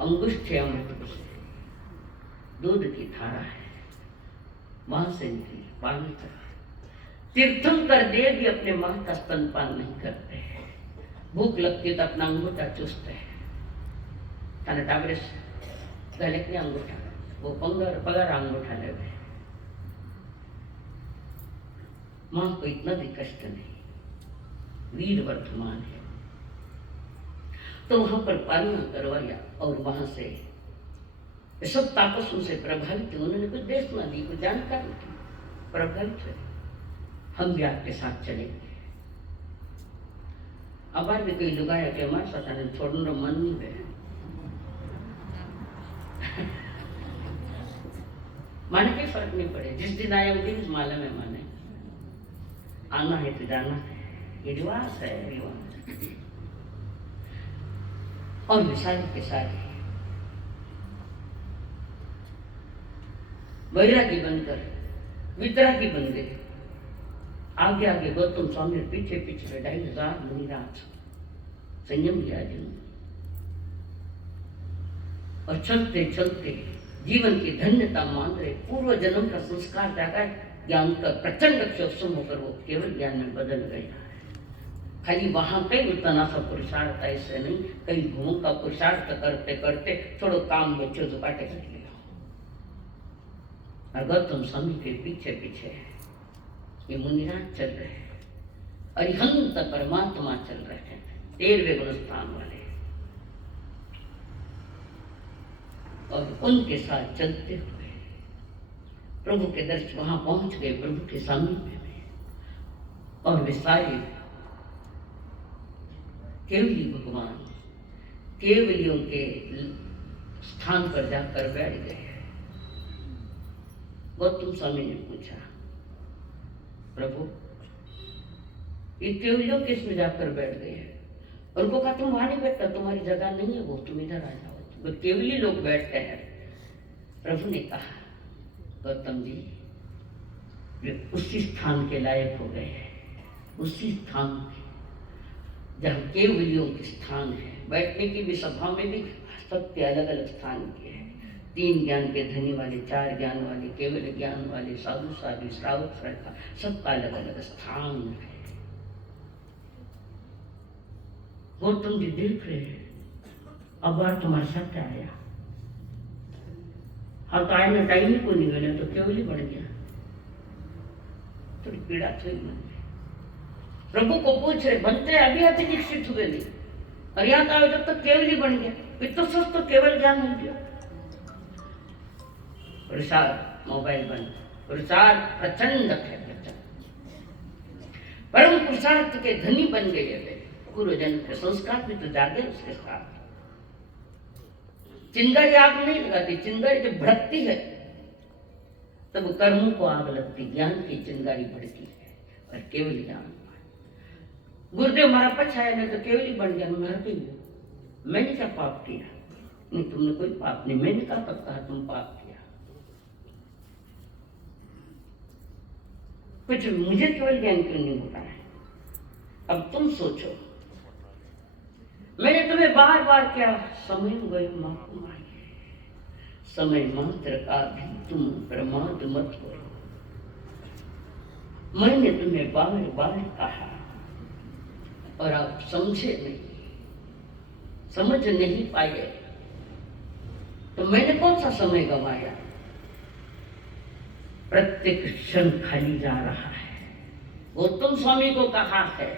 अंगुष्ठ अमृत से दूध की धारा है, वहां से निकली पानी तक। तीर्थंकर देव भी अपने मां का स्तनपान नहीं करते हैं। भूख लगती है तो अपना अंगूठा चूसते हैं। थाने टाबरे गले के अंगूठा, वो पगार अंगूठा ले गए। मां को इतना भी कष्ट नहीं, वीर वर्धमान है। तो वहां पर पालना करवाया और वहां से सब तापस उनसे प्रभावित थे। उन्होंने कुछ देश न दी, कुछ जानकारी की, प्रभावित हुए। हम भी आपके साथ चलेंगे। अब भी कोई लुगाया के हमारे साथ आने छोड़ने मन नहीं है। माने कोई फर्क नहीं पड़े, जिस दिन आया उस दिन मालूम है माने। आना है तो जाना है, ये रिवाज है, रिवाज। और विशाल के सारे वैरागी बनकर वितरागी बन गए। आगे आगे गौतम स्वामी पीछे पीछे 2500 मुनिराज संयम लिया जिन्होंने। और चलते चलते जीवन की धन्यता मान रहे, पूर्व जन्म का संस्कार जागा, ज्ञान का प्रचंड क्षोभ होकर वो केवल ज्ञान में बदल गया। खाली वहां कई उतना सा पुरुषार्थ ऐसे नहीं, कई भूमि का पुरुषार्थ करते करते थोड़ो काम में चुपाटे कर लिया। और गौतम स्वामी के पीछे पीछे ये मुनिराज चल रहे हैं, अरिहंत परमात्मा चल रहे हैं, 13वें गुण स्थान वाले। और उनके साथ चलते हुए प्रभु के दर्शन वहां पहुंच गए, प्रभु के सामने में। और वे सारे केवली भगवान केवलियों के स्थान पर जाकर बैठ गए। गौतम स्वामी ने पूछा, प्रभु ये केवलियों किस में जाकर बैठ गए हैं? उनको कहा तुम वहां नहीं बैठता, तुम्हारी जगह नहीं है, वो तुम इधर आ जाओ। तो केवली लोग बैठते हैं। प्रभु ने कहा, गौतम जी वे उसी स्थान के लायक हो गए हैं उसी स्थान में जहाँ केवलियों के स्थान है, बैठने की भी सभा में भी सबके अलग अलग स्थान के हैं। 3 ज्ञान के धनी वाले, 4 ज्ञान वाले, केवल ज्ञान वाले, साधु साधु, श्रावक श्रद्धा, सबका अलग अलग स्थान है। गौतम जी देख रहे हैं, अब बार तुम्हारे साथ आया, हाँ तो आने टाइम ही को नहीं मिला तो केवल ही बढ़ गया, थोड़ी पीड़ा थी मन में। प्रभु को पूछ रहे, बनते अभी अभी दीक्षित हुए नहीं, और यहाँ का जब तक केवल ही बन गया, इतना सस्त तो केवल ज्ञान हो गया। प्रसाद मोबाइल बंद, प्रसाद प्रचंड है, प्रचंड परम पुरुषार्थ के धनी बन गए वे। गुरुजन के संस्कार भी तो जागे उसके साथ। चिंगारी आग नहीं लगाती, चिंगारी जब भड़कती है तब कर्मों को आग लगती, ज्ञान की चिंगारी भड़की है और केवल ज्ञान। गुरुदेव हमारा पछाया नहीं तो केवल ही बन गया, मैं हटी हूँ, मैंने क्या पाप किया? नहीं, तुमने कोई पाप नहीं, मैंने कहा तब कहा तुम पाप किया। कुछ मुझे केवल ज्ञान क्यों नहीं होता है? अब तुम सोचो, मैंने तुम्हें बार बार क्या समय गए माफ मांगे, समय मात्र का भी तुम प्रमाद मत करो। मैंने तुम्हें बार बार कहा और आप समझे नहीं, समझ नहीं पाए, तो मैंने कौन सा समय गंवाया? प्रत्येक क्षण खाली जा रहा है। गौतम स्वामी को कहा है,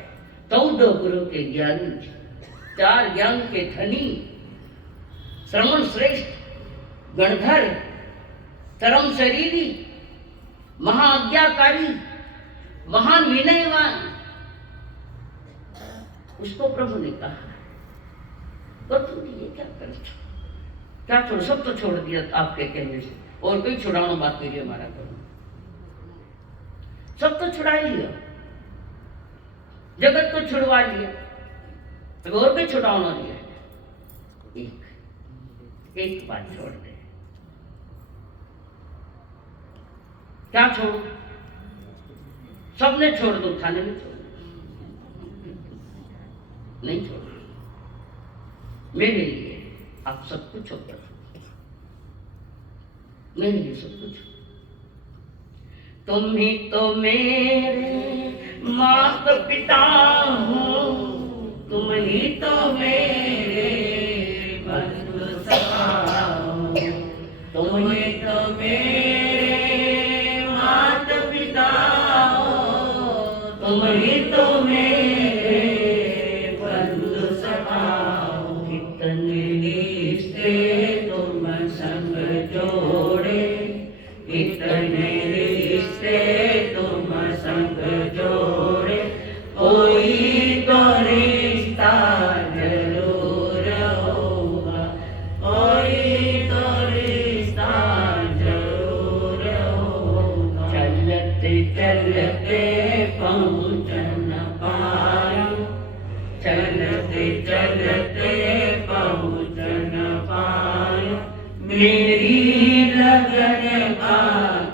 14 गुरु के ज्ञानी, 4 ज्ञान के धनी, श्रवण श्रेष्ठ, गणधर, चरम शरीरी, महाज्ञाकारी, महान विनयवान, उसको प्रभु ने कहा, तो तुम ये क्या कर, क्या छोड़, सब तो छोड़ दिया आपके कहने से, और कोई छुड़ाना बात करिए हमारा करो, सब तो छुड़ा लिया, जगत को छुड़वा लिया, तो और कोई छुड़ाना नहीं है। एक बात छोड़ दे, क्या छोड़ो? सबने छोड़ दो, थाने में छोड़ नहीं छोड़ो, मेरे लिए आप सब कुछ छोड़ दो, मेरे लिए सब कुछ। तुम ही तो मेरे माता पिता हो, तुम ही तो मेरे बंधु सखा हो, तुम ही तो मेरे माता पिता हो, तुम ही तो मेरे बंधु सखा हो। कितने रिश्ते तुम संग जोड़े, कितने रिश्ते तुम संग जोड़े, कोई तो रिश्ता जरूर होगा, कोई तो रिश्ता जरूर होगा। चलते चलते पहुँच न पाया, चलते चलते पहुँच न पाया, मेरी लगन का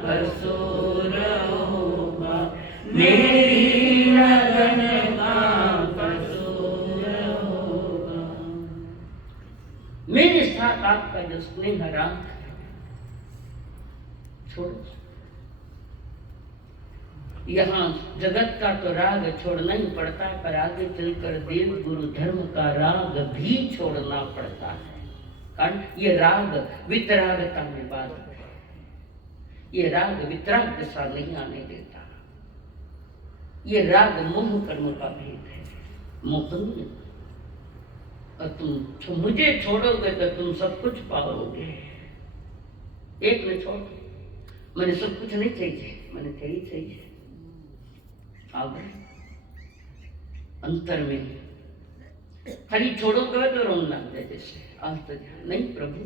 कसूर होगा, मेरी लगन का कसूर होगा। मेरे साथ आपका जो स्नेह राग है, छोड़ो। यहाँ जगत का तो राग छोड़ना ही पड़ता है, पर आगे चलकर देव गुरु धर्म का राग भी छोड़ना पड़ता है। कारण ये राग वितरागता में बाधक है, ये राग वितराग के साथ नहीं आने देता, ये राग मोह कर्म का भेद है, मोह तो नहीं। और तुम मुझे छोड़ोगे तो तुम सब कुछ पाओगे। एक ने छोड़, मैंने सब कुछ नहीं चाहिए, मैंने तेरी चाहिए। अब अंतर में खाली छोड़ोगे तो रोने लग जाए, जैसे आज तो नहीं प्रभु,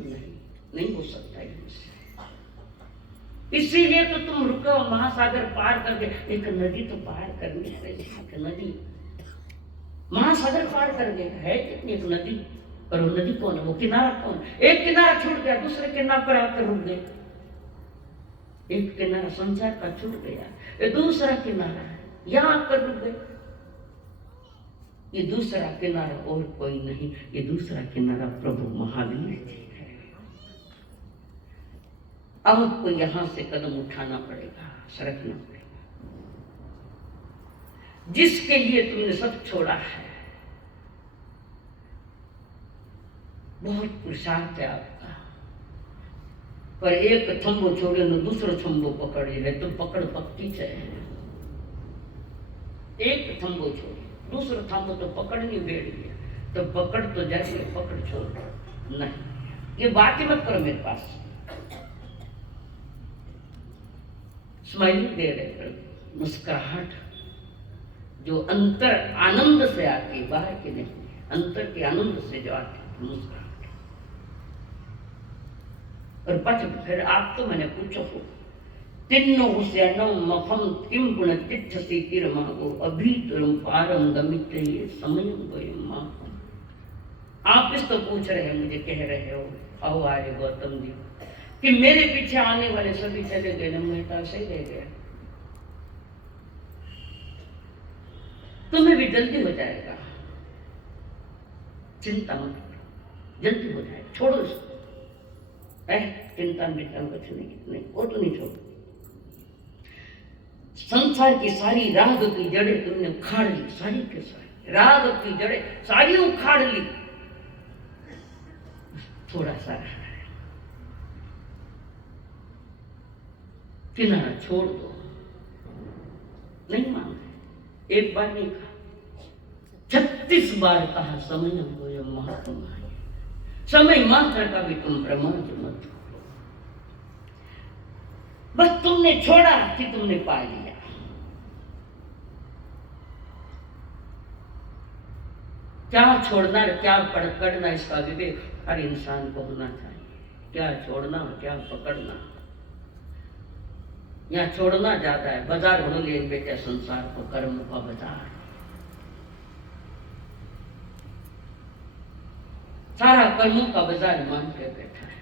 नहीं हो सकता है मुझसे। इसीलिए तो तुम रुको, महासागर पार करके, एक नदी तो पार करनी है, एक नदी महासागर पार कर गया है, कितनी एक नदी, पर वो नदी कौन है? वो किनारा कौन? एक किनारा छूट गया, दूसरे किनारे पर आकर रुक गए। एक किनारा संसार का छूट गया, ये दूसरा किनारा है, यहाँ आकर रुक गए। ये दूसरा किनारा और कोई नहीं, ये दूसरा किनारा प्रभु महावीर जी है। अब आपको यहां से कदम उठाना पड़ेगा, सरकना पड़ेगा। जिसके लिए तुमने सब छोड़ा है, बहुत पुरुषार्थ है आपका, पर एक थंबो छोड़े न दूसरो थंबो पकड़े है तो पकड़ पक्की चाहिए। एक थंबो छोड़े दूसरा थंबो तो पकड़नी बेड़ी है, तो पकड़ तो जाइए, पकड़ छोड़ नहीं। ये बात ही मत करो मेरे पास। स्माइलिंग दे रहे, मुस्कुराहट जो अंतर आनंद से आती, बाहर की नहीं, अंतर के आनंद से जो आती मुस्कुराहट। और पछ फिर आप तो मैंने पूछो हो तिन्नो हुसैनो मखम किम गुण तिच्छसी किरमागो अभी तुम पारम गमिते ये समयम गोयम्मा। आप इस तो पूछ रहे हैं, मुझे कह रहे हो आओ आर्य गौतम जी कि मेरे पीछे आने वाले सभी चले गए न, मेहता से रह गया। तुम्हें भी जल्दी हो जाएगा, चिंता मत करो, जल्दी हो जाएगा, छोड़ो इसको। चिंता में कुछ नहीं, वो तो नहीं छोड़ो। संसार की सारी राग की जड़ें तुमने उखाड़ ली, सारी के सारी राग की जड़ें सारी उखाड़ ली। थोड़ा सा रहा है, किनारा छोड़ दो। नहीं मानते, एक बार नहीं कहा, 36 बार कहा समय हमको ये महात्मा है। समय मात्र का भी तुम प्रमाण मत करो। बस तुमने छोड़ा कि तुमने पा लिया। क्या छोड़ना क्या पकड़ना, इसका विवेक हर इंसान को होना चाहिए। क्या छोड़ना क्या पकड़ना। यहाँ छोड़ना ज्यादा है, बाजार भरो ले बेटे संसार को, कर्म का बाजार। सारा कर्मों का बाजार मान के बैठा है।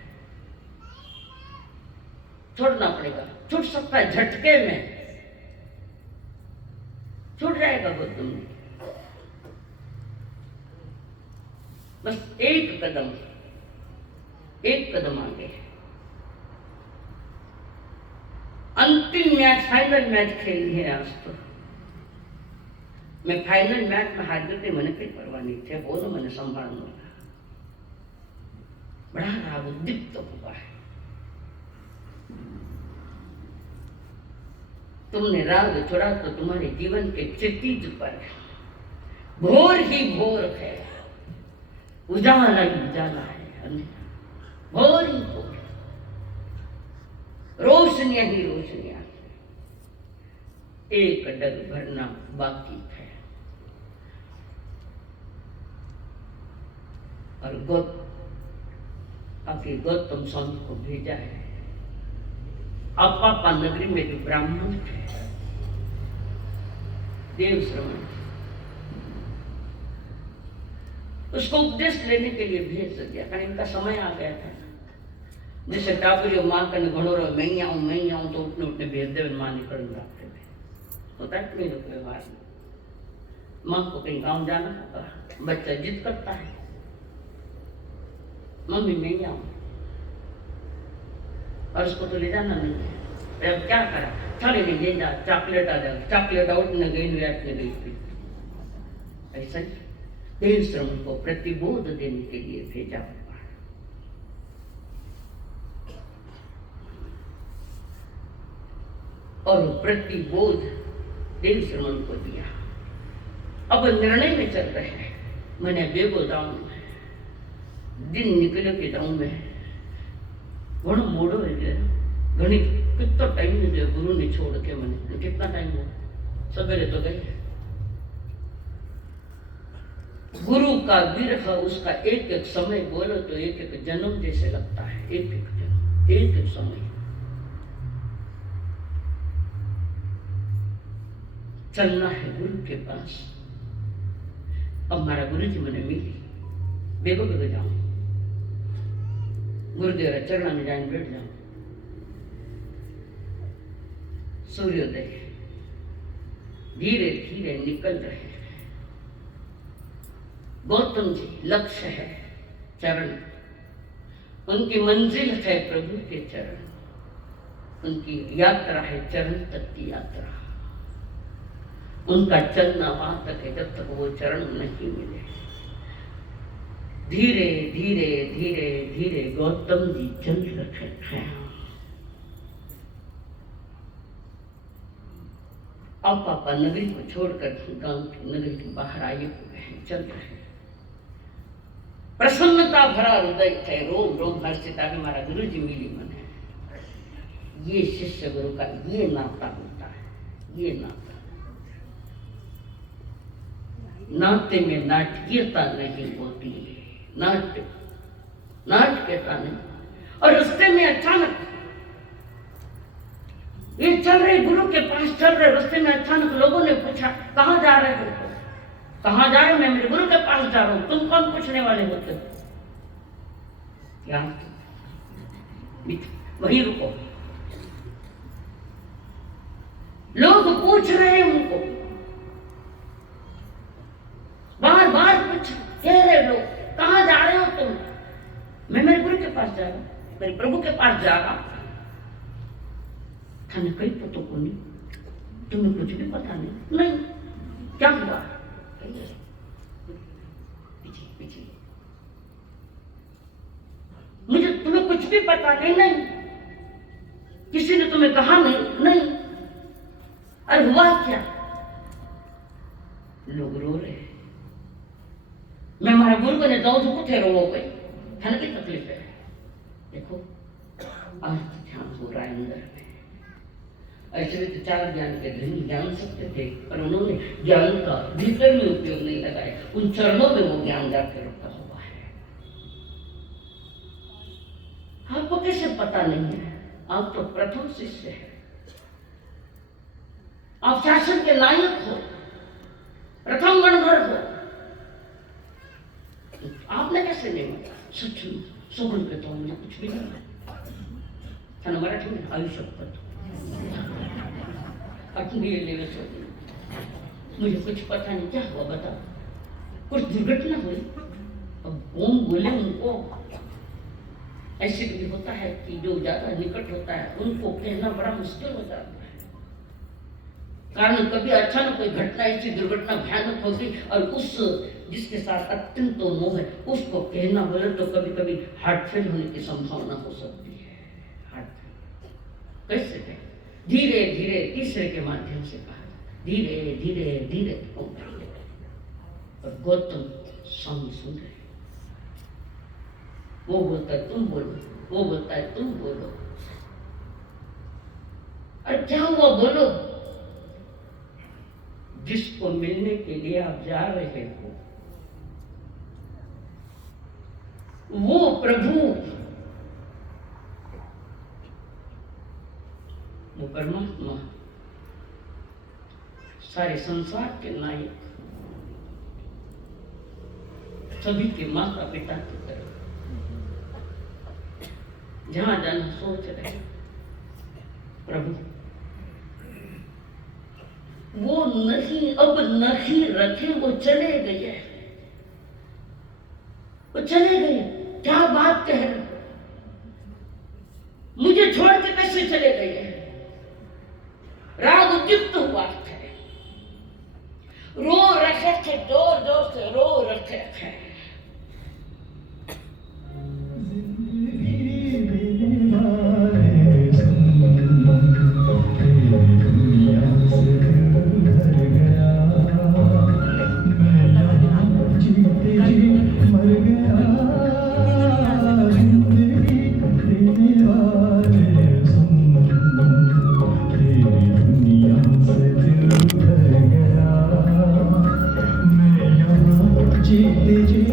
छोड़ना पड़ेगा, छूट सकता है झटके में, छूट जाएगा वो तुमने। बस एक कदम आगे। अंतिम मैच, फाइनल मैच खेली है आज तो। मैं फाइनल मैच में हार गई, मैंने कोई परवाह नहीं थे, वो ना मैंने संभालना। बड़ा राग उद्दीप्त हुआ है। तुमने राग छोड़ा तो तुम्हारे जीवन के क्षितिज पर घोर ही घोर है, उजाला ही उजाला है, घोर ही घोर, रोशनियां ही रोशनियां। एक डग भरना बाकी है। और आपके गौतम स्वामी को भेजा है। अपापा नगरी में जो ब्राह्मण थे, देव श्रवण, उसको उपदेश लेने के लिए भेज दिया, कारण इनका समय आ गया था। जैसे टापुरी माँ का घोड़ो रहो, मैं आऊं तो उठने उठने भेज दे, माँ निकल जाते थे। होता है नहीं लोग व्यवहार। माँ को कहीं गाँव जाना होगा, बच्चा जिद करता है, मम्मी मैं आऊं, और उसको तो ले जाना नहीं है। अब क्या करा, चले नहीं ले जा, चॉकलेट आ जाए, चॉकलेट आउट न गई, न गई। ऐसा ही देव श्रवण को प्रतिबोध देने के लिए भेजा हुआ। और प्रतिबोध देव श्रवण को दिया। अब निर्णय में चल रहे हैं, मैंने बेगो जाऊं, दिन निकले के जाऊं मैं, घणो मोड़ो है गया, घनी कितना टाइम ने दिया गुरु ने छोड़ के, मैंने कितना टाइम हुआ, सवेरे तो गए। गुरु का विरह, उसका एक एक समय बोलो तो एक एक जन्म जैसे लगता है, एक एक जन्म, एक एक समय। चलना है गुरु के पास। अब हमारा गुरु जी मैंने मिली, बेगो बेगो जाऊं, गुरुदेव चरणा में जाए बैठ जाऊं। सूर्योदय धीरे धीरे निकल रहे हैं। गौतम जी लक्ष्य है चरण, उनकी मंजिल है प्रभु के चरण, उनकी यात्रा है चरण तक की यात्रा। उनका चलना वहां तक है जब तक वो चरण नहीं मिले। धीरे धीरे धीरे धीरे गौतम जी चल रहे हैं। अब पापा नगरी को छोड़कर गांव की नगरी के बाहर आए हुए हैं, चल रहे हैं। प्रसन्नता भरा हृदय है, रोम रोम हर्षिता भी हमारा गुरु जी मिली मन है। ये शिष्य गुरु का ये नाता होता है, ये नाता। नाते में नाटकीयता नहीं होती, नाटकीयता नहीं। और रास्ते में अचानक ये चल रहे गुरु के पास चल रहे, रास्ते में अचानक लोगों ने पूछा कहाँ जा रहे हो? कहाँ जा रहे हो? मैं मेरे गुरु के पास जा रहा हूँ। तुम कौन पूछने वाले होते हो? क्या वहीं रुको। लोग पूछ रहे हैं उनको, बार बार पूछ कह रहे लोग कहाँ जा रहे हो तुम? मैं मेरे गुरु के पास जा रहा हूँ, मेरे प्रभु के पास जा रहा। थाने कई पतो को नहीं, तुम्हें कुछ भी पता नहीं? नहीं। क्या हुआ? पीछे पीछे। मुझे तुम्हें कुछ भी पता नहीं? नहीं। किसी ने तुम्हें कहा नहीं? नहीं। अरे हुआ क्या? लोग रो रहे। मैं हमारा गुरु को नेताओं से पूछे रो गई, थाने की तकलीफ है। देखो अर्थ ध्यान हो रहा है अंदर में। ऐसे भी तो चार ज्ञान के धनी ज्ञान सकते थे, पर उन्होंने ज्ञान का भीतर में उपयोग नहीं लगाया। उन चरणों में वो ज्ञान जाकर रखा हुआ है। आपको कैसे पता नहीं है? आप तो प्रथम शिष्य है, आप शासन के नायक हो, प्रथम गणधर हो। आपने कैसे नहीं बताया? सच सुगुण पे तो मुझे कुछ भी नहीं था। मराठी में आयुष्य मुझे कुछ पता नहीं। क्या हुआ बताओ? कुछ दुर्घटना हुई? अब कौन बोले उनको? ऐसे भी होता है कि जो ज्यादा निकट होता है उनको कहना बड़ा मुश्किल हो जाता है। कारण कभी अचानक कोई घटना, ऐसी दुर्घटना भयानक होगी और उस जिसके साथ अत्यंत मोह है उसको कहना बोले तो कभी कभी हार्ट फेल होने की संभावना हो सकती है। हार्ट फेल कैसे कहें? धीरे धीरे तीसरे के माध्यम से कहा, धीरे धीरे धीरे। और गौतम स्वामी सुन रहे, वो बोलता है तुम बोलो, वो बोलता है तुम बोलो। अरे क्या हुआ बोलो? जिसको मिलने के लिए आप जा रहे हो वो प्रभु, वो परमात्मा, सारे संसार के नायक, सभी के माता पिता की तरह जहां जाना सोच रहे प्रभु, वो नहीं, अब नहीं रखे, वो चले गए, वो चले गए। क्या बात कह रहे? मुझे छोड़ के कैसे चले गए? राग उद्युक्त हुआ है, रो रखे थे, जोर जोर से रो रखे थे। जी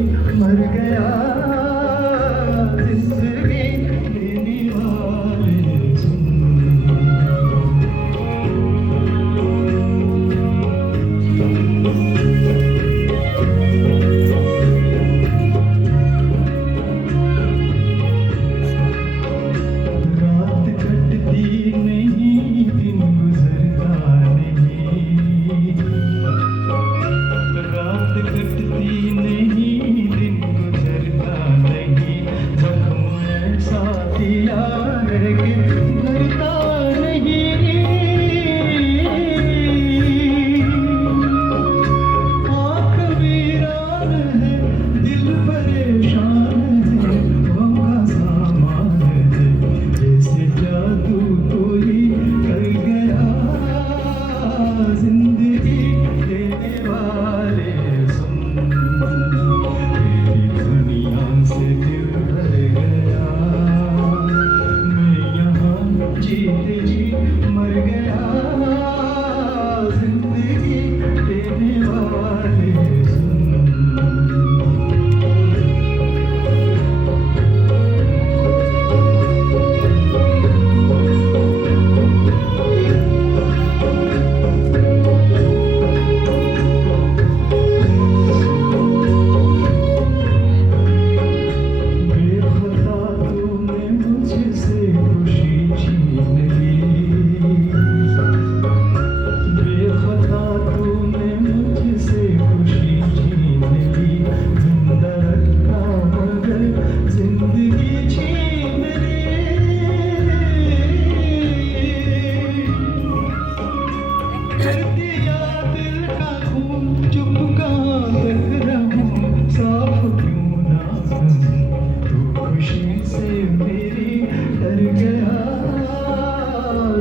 दिया दिल का खून चुप कहाँ रख रहूं साफ क्यों ना कहूं तू खुशी से मेरी डर गया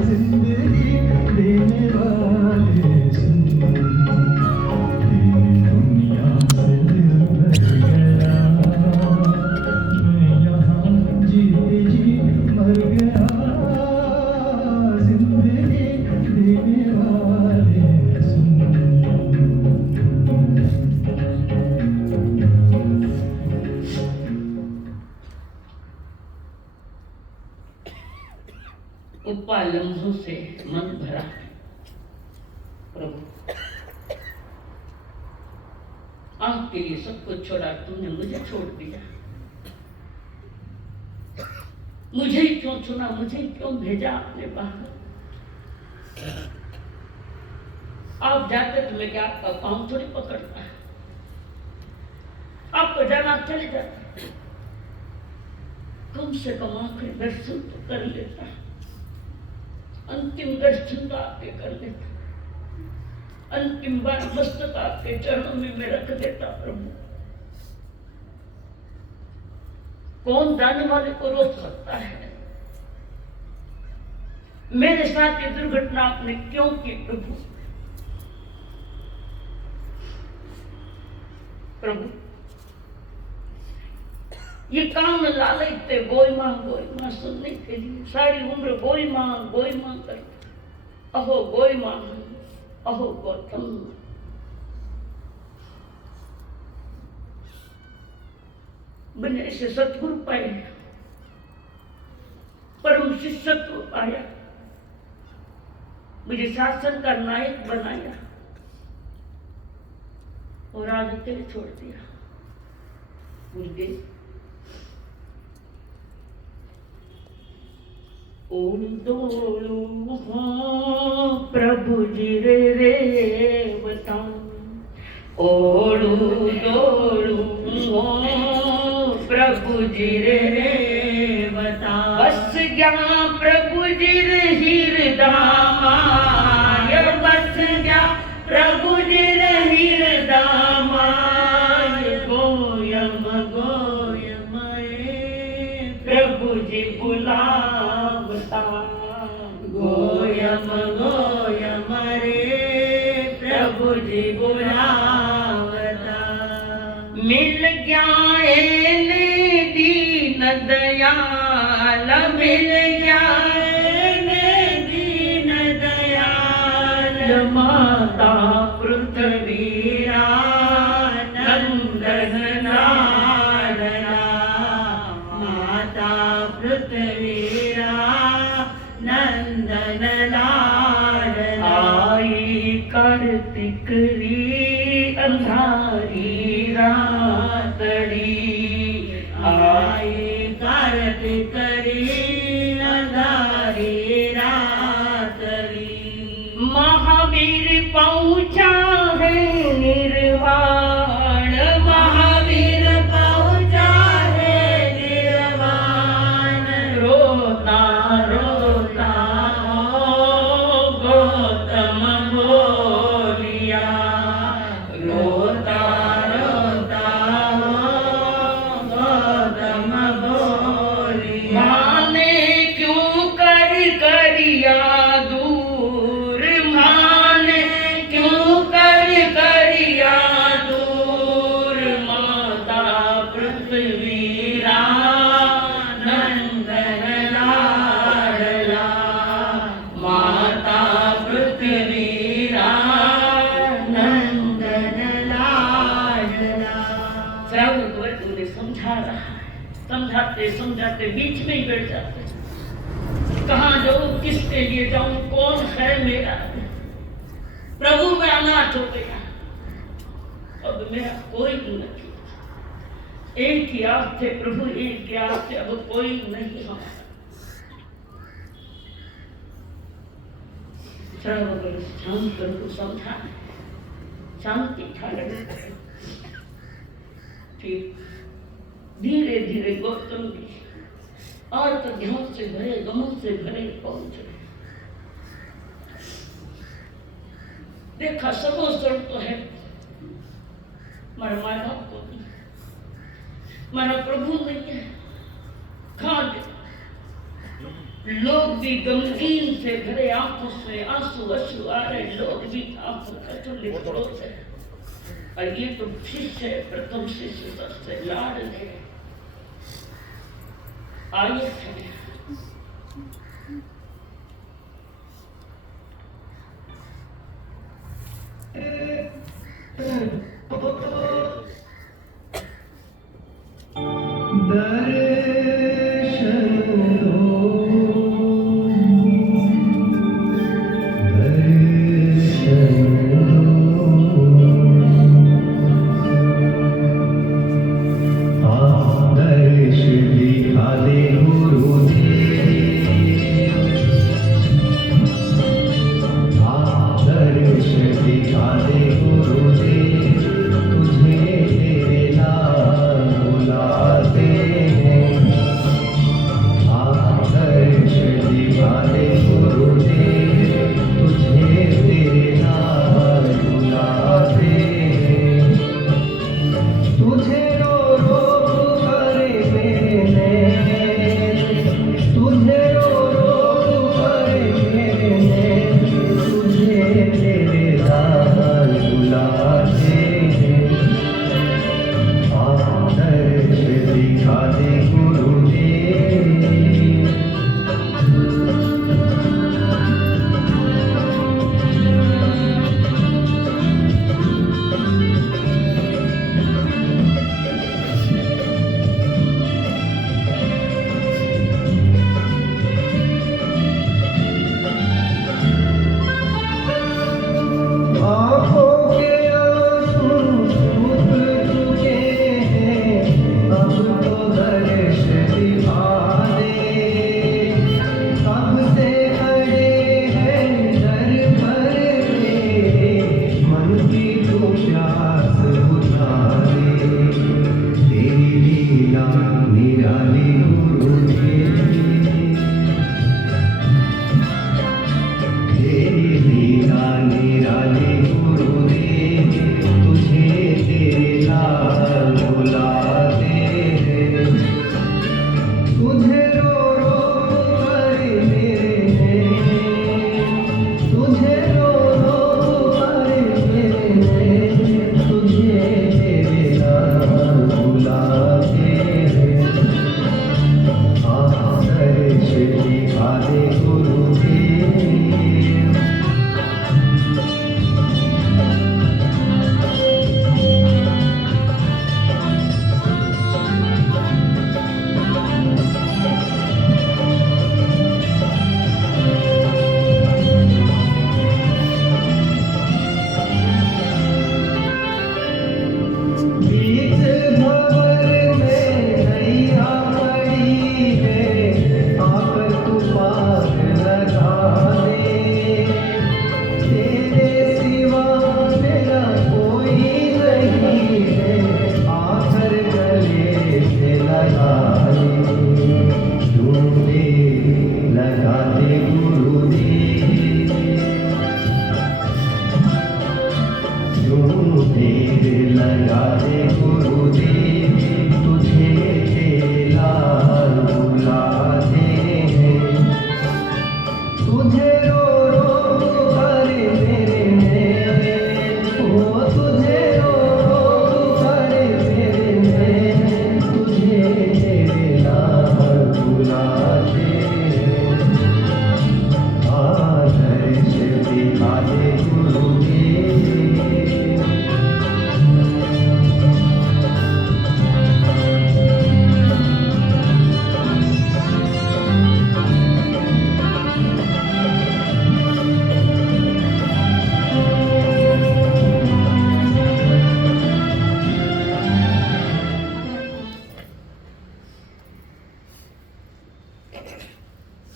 जिंदगी देने वाले सुन तेरी दुनिया से दिल भर गया मैं यहाँ जीते जी मर गया जिंदगी देने वाले सुन उपा लम्हों से मन भरा प्रभु आपके लिए सब कुछ छोड़ा तुमने मुझे छोड़ दिया मुझे ही क्यों चुना मुझे ही क्यों भेजा आपने बाहर आप जाते तो मैं क्या आपका पाँव थोड़ी पकड़ता आपको जाना चले जाते कम से कम आखिरी दर्शन तो कर लेता अंतिम दर्शन तो आपके कर लेता अंतिम बार मस्तक आपके चरणों में मैं रख देता प्रभु कौन जाने वाले को रोक सकता है मेरे साथ ये दुर्घटना आपने क्यों की प्रभु प्रभु ये काम लालच थे गोई मां सुनने के लिए सारी उम्र गोई मां कर अहो गोई मां अहो गौतम बने ऐसे सतगुरु पाए परम शिष्यत्व पाया मुझे शासन का नायक बनाया और आज अकेले छोड़ दिया मुझे ओम डोलू प्रभु जी रे बताऊं ओलू डोलू प्रभु जी रे बता बस गया प्रभु जी हीरदामा बस गया प्रभु जी हीरदामा गोयम गोयम प्रभु जी बुलावता गोयम गोयम रे प्रभु जी बुलावता मिल गया दीन दयाल मिल गया दीन दयाल माता पृथ्वी नंदन लाडला माता पृथ्वी नंदन लाडला आई कार्तिक री अंधारी रातड़ी आई कार्तिक री अंधारी रातड़ी महावीर पहुंचा है निर्वाण महावीर पहुंचा है निर्वाण रोता रोता गौतम बोलिया रोता रोता गौतम बोलिया माने क्यों कर करिया दूर माने क्यों कर करिया दूर माता पृथ्वी नंदन लाडला माता पृथ्वी नंदन लाडला श्रावण वर्ग उन्हें समझा रहा है समझाते समझाते बीच में ही बैठ जाते कहाँ जाऊं किसके लिए जाऊं कौन है मेरा प्रभु मैं अनाथ हो गया अब मेरा कोई नहीं एक ही आप थे प्रभु एक ही आप थे अब कोई नहीं हमारा शांत को समझा शांति ठाने फिर धीरे धीरे गौतम जी और तो ध्यान से भरे गमन से भरे पहुंच देखा सबो तो है मारा माँ बाप को भी, मारा प्रभु नहीं है। खाद लोग भी गमगीन से भरे आंखों से आंसू अश्रु आ रहे, लोग भी आंखों का चुल्ले क्रोध है। और ये तो शिष्य है, प्रथम शिष्य से लाड ले आये थे।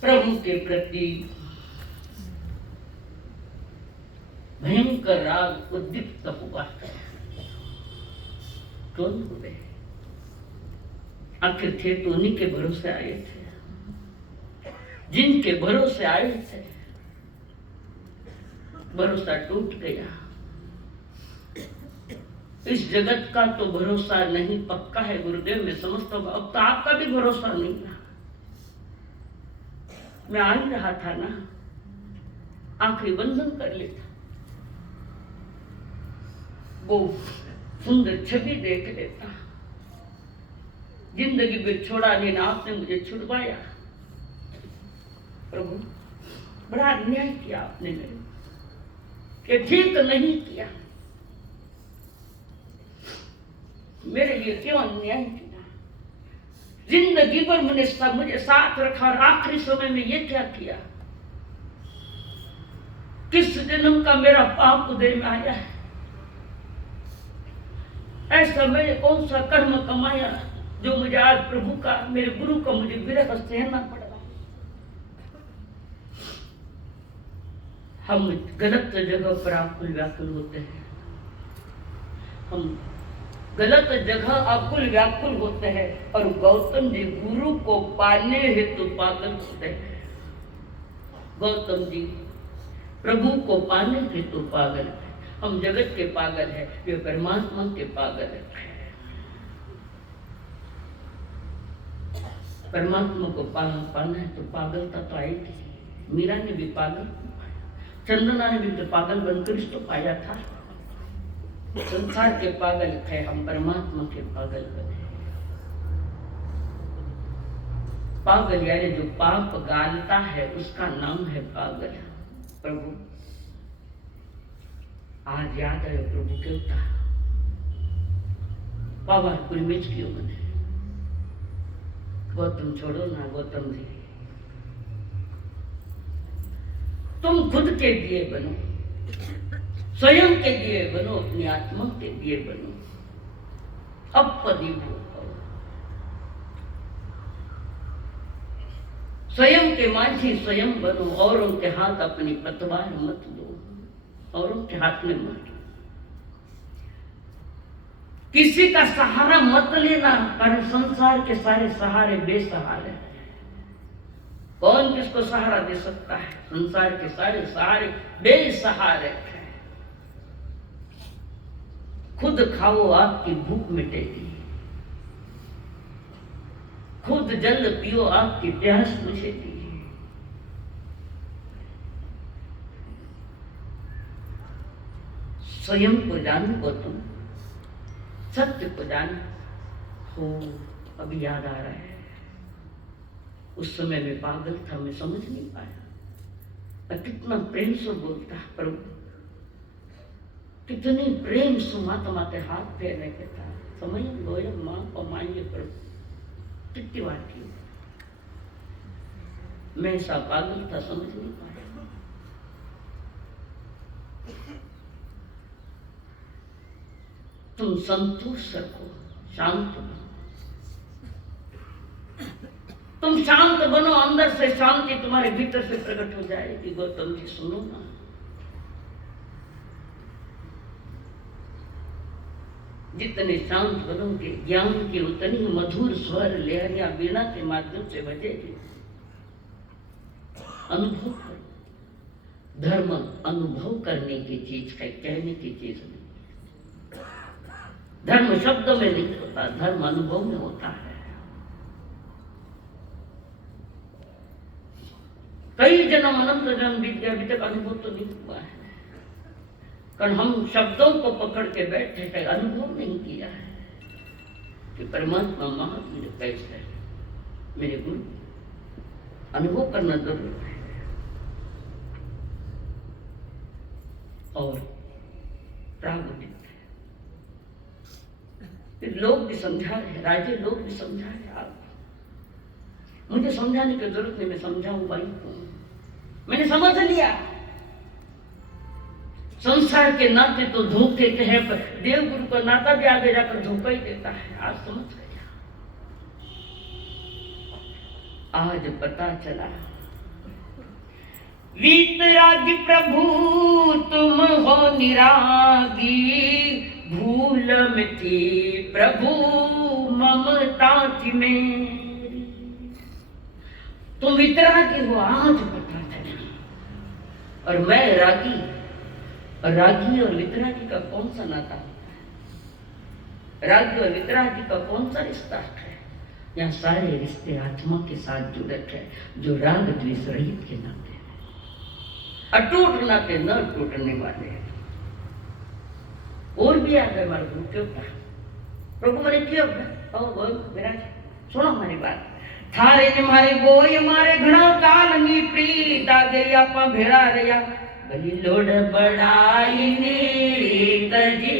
प्रभु के प्रति भयंकर राग उद्दीप्त हुआ है। कौन हुए? आखिर थे तो उन्हीं के भरोसे आए थे, जिनके भरोसे आए थे भरोसा टूट गया। इस जगत का तो भरोसा नहीं पक्का है गुरुदेव, मैं समझता हूँ। अब तो आपका भी भरोसा नहीं रहा। मैं आ ही रहा था ना, आखिरी बंधन कर लेता, वो सुंदर छवि देख लेता। जिंदगी में छोड़ा लेना, आपने मुझे छुड़वाया। प्रभु बड़ा अन्याय किया आपने मेरे, कि ठीक नहीं किया। मेरे लिए क्यों अन्याय किया? जिंदगी भर मुझे साथ रखा, और आखिरी समय में ये क्या किया? किस जन्म का मेरा पाप उदय में आया है? ऐसा मैंने कौन सा कर्म कमाया जो मुझे आज प्रभु का, मेरे गुरु का मुझे विरह सहना पड़ रहा? हम गलत जगह पर आकुल व्याकुल होते हैं। हम गलत जगह आकुल व्याकुल होते हैं, और गौतम जी गुरु को पाने हेतु पागल होते हैं। गौतम जी प्रभु को पाने हेतु पागल है। हम जगत के पागल है, वे परमात्मा के पागल है। परमात्मा को पाना है तो पागलता तो आएगी। मीरा ने भी पागल, चंदना ने भी तो पागल बनकर तो पाया था। संसार के पागल थे, हम परमात्मा के पागल बने। पागल यानी जो पाप गालता है उसका नाम है पागल। प्रभु आज याद आयो प्रभु केवता बाबा कुलमेज क्यों बने? गौतम छोड़ो ना, गौतम जी तुम खुद के दिए बनो, स्वयं के दिए बनो, अपनी आत्मा के दिए बनो। अपदी भो स्वयं के माझी स्वयं बनो, औरों के हाथ अपनी पतवार मत दो, औरों के हाथ में मत। किसी का सहारा मत लेना, कारण संसार के सारे सहारे बेसहारे हैं। कौन किसको सहारा दे सकता है? संसार के सारे सहारे बेसहारे हैं। खुद खाओ आपकी भूख मिटेगी, खुद जल पियो आपकी प्यास बुझेगी। स्वयं को जानो तुम, सत्य को जानो। हो अभी याद आ रहा है, उस समय में पागल था, मैं समझ नहीं पाया। और कितना प्रेम से बोलता प्रभु, कितनी प्रेम से माता माते हाथ फेरने के था। समय लोय माँ पमाइए प्रभु, कितनी बार की। मैं ऐसा पागल था, समझ नहीं पाया। तुम संतोष रखो, शांत बनो। तुम शांत बनो, अंदर से शांति तुम्हारे भीतर से प्रकट हो जाएगी। गौतम जी सुनो ना, जितने शांत बनोगे ज्ञान की उतनी मधुर स्वर लहरियां वीणा के माध्यम से बजेगी। अनुभव करो। धर्म अनुभव करने की चीज है, कहने की चीज नहीं। धर्म शब्द में नहीं होता, धर्म अनुभव में होता है। कई जन्म अनंत जन्म बीत गया, अभी तक अनुभव तो नहीं हुआ है। कारण हम शब्दों को पकड़ के बैठे हैं, अनुभव नहीं किया है कि परमात्मा महावीर कैसे है। मेरे गुरु अनुभव करना जरूर है। और प्रागतिक लोग भी समझा रहे, राजे लोग भी समझा रहे। आप मुझे समझाने की जरूरत नहीं, मैं समझाऊं भाई को। मैंने समझ लिया, संसार के नाते तो धोखे के हैं, पर देव गुरु का नाता भी आगे जाकर धोखा ही देता है। आज समझ गया, आज पता चला। वीतरागी प्रभु तुम हो निरागी, भूल मिटी प्रभु ममता थी मेरी। तुम वितरागी हो, आज पता चला। और मैं रागी, और रागी और वितरागी का कौन सा नाता है? रागी और वितरागी का कौन सा रिश्ता है? यहाँ सारे रिश्ते आत्मा के साथ जुड़े हैं, जो राग द्वेष रहित के नाते हैं, अटूट नाते न टूटने वाले हैं। और भी आ गए हमारे गुरु क्यों कहा प्रभु मैंने क्यों विराज सुनो हमारी बात। थारे ने मारे गोय मारे घना काल नी प्रीत आ गई आपा भेड़ा रया बड़ी लोड बड़ाई नी रीत जी,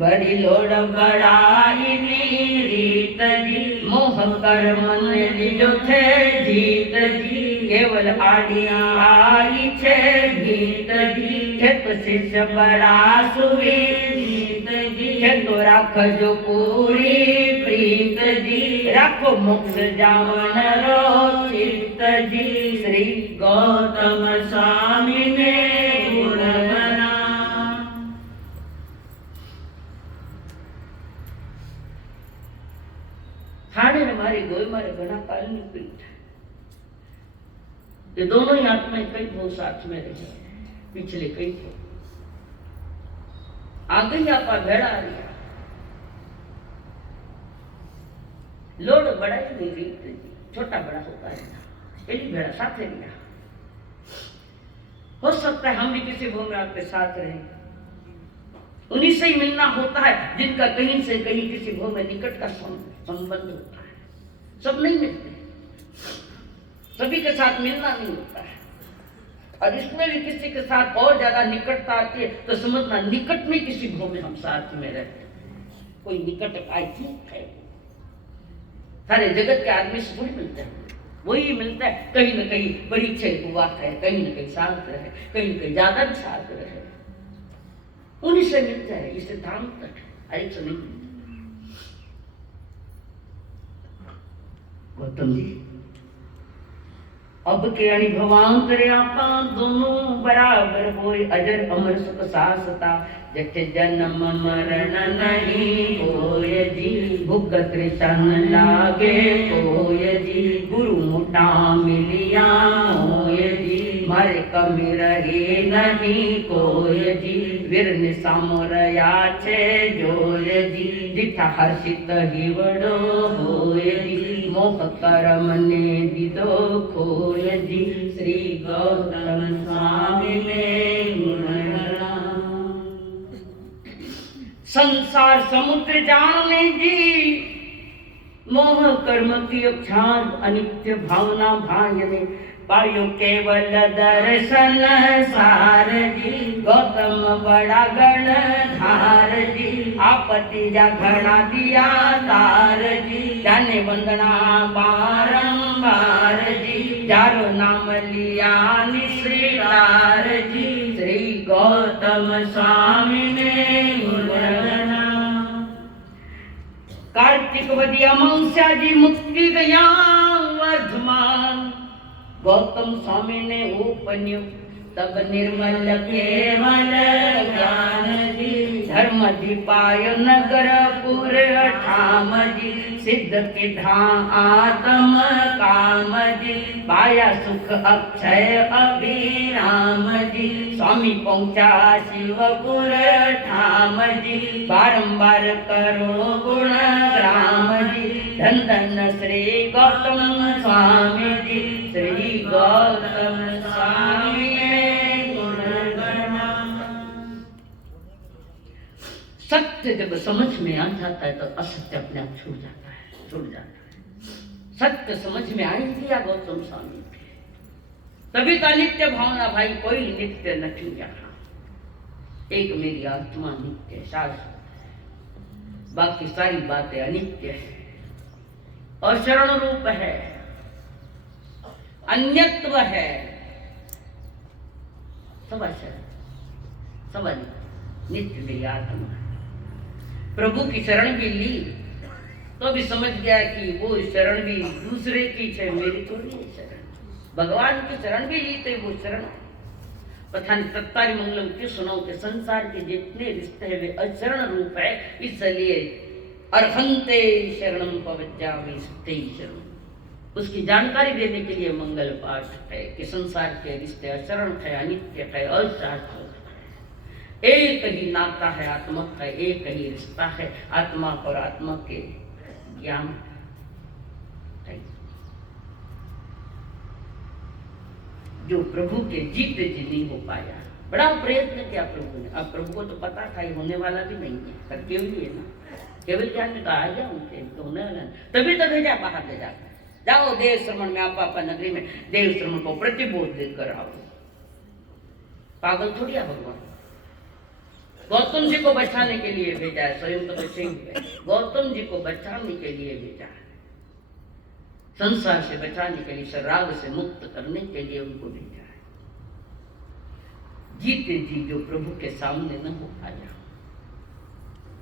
बड़ी लोड बड़ाई नी रीत जी, मोह कर मन लीजो थे जीत जी, केवल आड़िया आई छे गीत जी, छे तो शिष्य बड़ा सुवीत जी, छे तो राखजो पूरी प्रीत जी, राखो मोक्ष जावन रो चित्त जी, श्री गौतम स्वामी ने गुण बना। थाने ने मारी गोई मारे घना काल नी प्रीत, ये दोनों ही आत्माएं कई बहुत साथ में रहे, पिछले कई थे। आ गई आपा भेड़ा आ रही, लोड बड़ा ही नहीं रही, छोटा बड़ा होता है पहली भेड़ा साथ लिया। हो सकता है हम भी किसी भूमराग के साथ रहें, उन्हीं से ही मिलना होता है जिनका कहीं से कहीं किसी भूमि में निकट का संबंध होता है। सब नहीं मिलते, सभी के साथ मिलना नहीं होता है, और इसमें भी किसी के साथ और ज्यादा निकटता आती है तो समझना निकट में किसी भूमि में हम साथ में रहते हैं। कोई निकट आए ठीक है, सारे जगत के आदमी से थोड़ी मिलते हैं, वही मिलता है कहीं न कहीं परीक्षा हुआ है, कहीं न कहीं शांत रहे, कहीं न कहीं ज्यादा भी शांत रहे, उन्हीं से मिलता है। ये सिद्धांत तक एक से नहीं। गौतम जी अब के अनुभवांतरे आपा दोनों बराबर होए, अजर अमर सुख सासता, जठ जन्म मरण नहीं होय जी, भुख तृषण लागे होय जी, गुरु मुटा मिलिया होय जी, मारे कमी रहे नहीं कोय जी, वीर निसामरया छे जोय जी, दिठा हर्षित हिवड़ो होय जी, मोह कर्म ने दिदो खोय जी, श्री गौतम स्वामी ने गुण गणा। संसार समुद्र जानने जी, मोह कर्म की अक्षांत अनित्य भावना भायने, पायो केवल दर्शन सार जी, गौतम बड़ा गण धार जी, आपत्ति जा घना दिया तार जी, जाने वंदना बारंबार जी, जारो नाम लिया निश्रीकार जी, श्री गौतम स्वामी ने गुण गणा। कार्तिक वदी अमावस्या जी मुक्ति गया वर्धमान, गौतम स्वामी ने उपन्यु तब निर्मल केवल ज्ञान जी, धर्म दीपाय नगर पुर ठाम जी, सिद्ध के धाम आत्म काम जी, पाया सुख अक्षय अभिराम जी, स्वामी पहुंचा शिवपुर ठाम जी, बारंबार करो गुण ग्राम जी, धन धन श्री गौतम स्वामी जी, श्री गौतम स्वामी गुण गणा। सत्य जब समझ में आ जाता है तो असत्य अपने आप छूट जाता है, छूट जाता है। सत्य समझ में आई दिया गौतम स्वामी के, तभी तो नित्य भावना भाई कोई नित्य नहीं यहाँ, एक मेरी आत्मा नित्य शाश्वत, बाकी सारी बातें अनित्य है और शरण रूप है, अन्यत्व है, सब शरण सब नित्य मेरी आत्मा है। प्रभु की शरण भी ली तो भी समझ गया कि वो शरण भी दूसरे की है, मेरी थोड़ी है शरण। भगवान की शरण भी ली तो वो शरण पता नहीं तत्तारी मंगलम क्यों सुनाओ कि संसार के जितने रिश्ते हैं वे अशरण रूप है, इसलिए अर्हंते शरणम पवज्जामि सत्य शरण, उसकी जानकारी देने के लिए मंगल पाठ है कि संसार के रिश्ते अशरण है, अनित्य है, अशाश्वत है। एक ही नाता है आत्मा का, एक ही रिश्ता है आत्मा और आत्मा के ज्ञान है। जो प्रभु के जीते जी नहीं हो पाया, बड़ा प्रयत्न किया प्रभु ने। अब प्रभु को तो पता था ये होने वाला भी नहीं है, पर केवल है ना, केवल क्या कहता आ जाओ उनके तो होने वाला, तभी तो भेजा बाहर ले जाकर, जाओ देव श्रमण में, आपा नगरी में देव श्रमण को प्रतिबोध देकर आओ। पागल थोड़ी है भगवान। गौतम जी को बचाने के लिए भेजा है, स्वयं तो बचे हुए, गौतम जी को बचाने के लिए भेजा है, संसार से बचाने के लिए, राग से मुक्त करने के लिए उनको भेजा है। जीते जी जो प्रभु के सामने न हो पाया,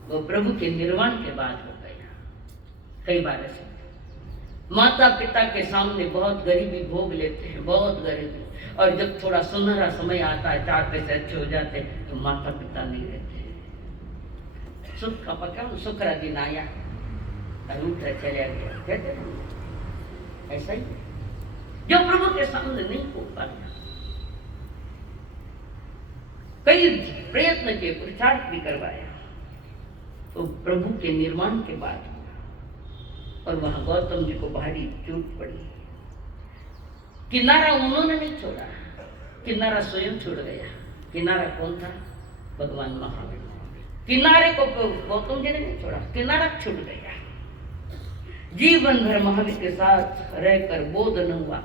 वो प्रभु के निर्वाण के बाद हो गया। कई बार ऐसे माता पिता के सामने बहुत गरीबी भोग लेते हैं, बहुत गरीबी, और जब थोड़ा सुनहरा समय आता है, 4 पैसे अच्छे हो जाते हैं, तो माता पिता नहीं रहते। सुख का पक्का सुखरा दिन आया और उठा चले गया, कहते हैं ऐसा ही जो प्रभु के सामने नहीं हो पाया। कई प्रयत्न के पुरुषार्थ भी करवाया, तो प्रभु के निर्माण के बाद, और वहां गौतम जी को भारी चोट पड़ी। किनारा उन्होंने नहीं छोड़ा, किनारा स्वयं छोड़ गया। किनारा कौन था? भगवान महावीर। किनारे को गौतम जी ने नहीं छोड़ा, किनारा छूट गया। जीवन भर महावीर के साथ रहकर बोध न हुआ,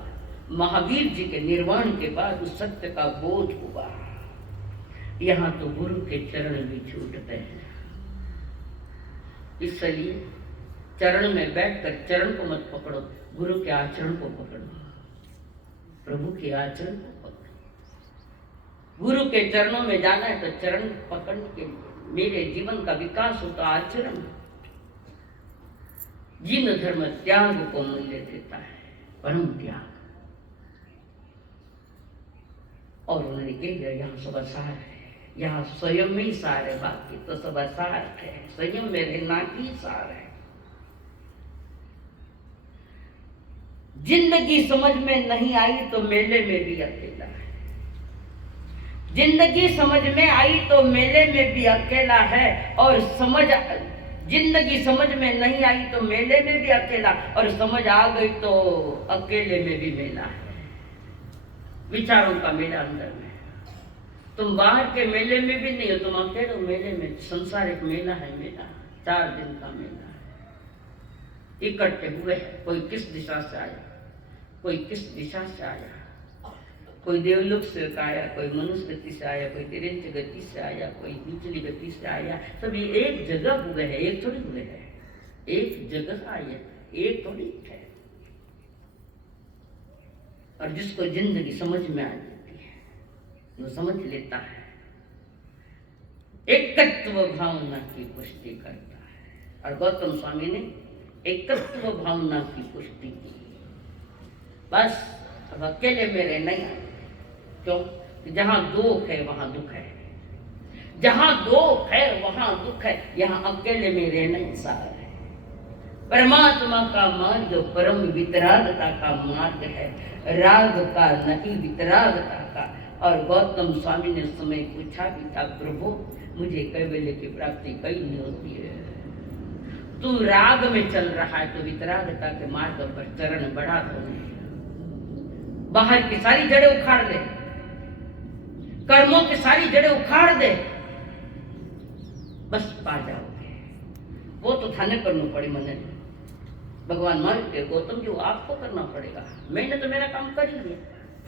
महावीर जी के निर्वाण के बाद उस सत्य का बोध हुआ। यहाँ तो गुरु के चरण भी छूट गए हैं। इसलिए चरण में बैठकर चरण को मत पकड़ो, गुरु के आचरण को पकड़ो, प्रभु के आचरण को पकड़ो। गुरु के चरणों में जाना है तो चरण पकड़ने के लिए मेरे जीवन का विकास होता आचरण। जिन धर्म त्याग को मूल्य देता है, परम त्याग। और उन्होंने कह दिया यहाँ सब असार है, यहाँ स्वयं में ही सार है, बाकी तो सब असार है। स्वयं में रहना ही सार है। जिंदगी समझ में नहीं आई तो मेले में भी अकेला है। जिंदगी समझ में आई तो मेले में भी अकेला है, और जिंदगी समझ में नहीं आई तो मेले में भी अकेला, और समझ आ गई तो अकेले में भी मेला है। विचारों का मेला अंदर में। तुम बाहर के मेले में भी नहीं हो, तुम अकेले मेले में। संसार एक मेला है, मेला 4 दिन का मेला है। इकट्ठे हुए, कोई किस दिशा से आया, कोई किस दिशा से आया, कोई देवलोक से आया, कोई मनुष्य गति से आया, कोई तिरंज गति से आया, कोई निचली गति से आया। सभी एक जगह हुए हैं, एक थोड़ी हुए हैं, एक जगह आए, एक थोड़ी है। और जिसको जिंदगी समझ में आ जाती है, वो समझ लेता है, एकत्व भावना की पुष्टि करता है। और गौतम स्वामी ने एकत्व भावना की पुष्टि की। बस अब अकेले में रहना ही, क्यों? जहां दुख है वहां दुख है, जहां दुख है वहां दुख है। यहाँ अकेले में रहना ही सारा है। परमात्मा का मार्ग परम वितरागता का मार्ग है, राग का नहीं वितरागता का। और गौतम स्वामी ने समय पूछा भी था, प्रभु मुझे कैवल्य की प्राप्ति कहीं नहीं होती है। तू राग में चल रहा है तो वितरागता के मार्ग पर चरण बढ़ा दो। बाहर की सारी जड़ें उखाड़ दे, कर्मों की सारी जड़ें उखाड़ दे, बस पा जाओगे। वो तो थाने करना पड़ी मने। भगवान मानते गौतम जी आपको करना पड़ेगा, मैंने तो मेरा काम कर ही लिया,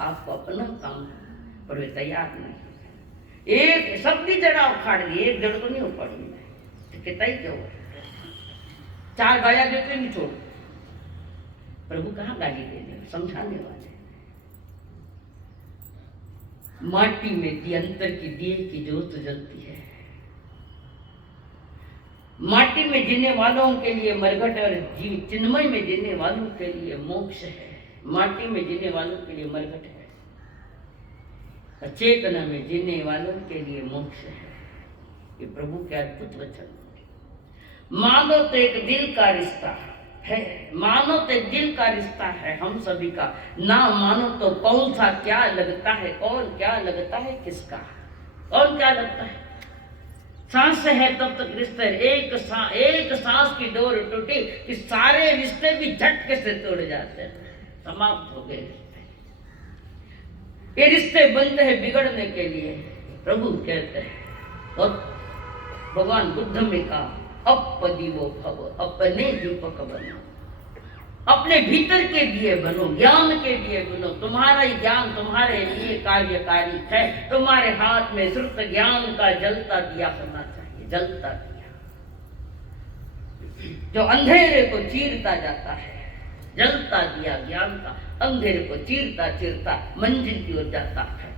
आपको अपना काम, पर वे तैयार नहीं। एक सबकी जड़ा उखाड़ दी, एक जड़ तो नहीं उखाड़ी, कितना ही क्यों 4 गालियां देते नहीं छोड़। प्रभु कहाँ गाली दे दे, समझाने वाले। माटी में दी अंतर की दिए की जोत जलती है। माटी में जीने वालों के लिए मरघट और चिन्मय में जीने वालों के लिए मोक्ष है। माटी में जीने वालों के लिए मरघट है, और चेतना में जीने वालों के लिए मोक्ष है। ये प्रभु के अद्भुत वचन। मानो तो एक दिल का रिश्ता है, मानो तो दिल का रिश्ता है हम सभी का। ना मानो तो कौन सा क्या लगता है, कौन क्या लगता है किसका, कौन क्या लगता है। सांस है तब तक रिश्ते, एक सांस की डोर टूटी कि सारे रिश्ते भी झटके से तोड़ जाते हैं, समाप्त हो गए रिश्ते। ये रिश्ते बनते हैं बिगड़ने के लिए। प्रभु कहते हैं और भगवान बुद्ध में कहा अपदीवो भव, अपने दीपक बनो, अपने भीतर के दिए बनो, ज्ञान के दिए बनो। तुम्हारा ही ज्ञान तुम्हारे लिए कार्यकारी है। तुम्हारे हाथ में श्रुत ज्ञान का जलता दिया होना चाहिए, जलता दिया जो अंधेरे को चीरता जाता है। जलता दिया ज्ञान का अंधेरे को चीरता चीरता मंजिल की ओर जाता है।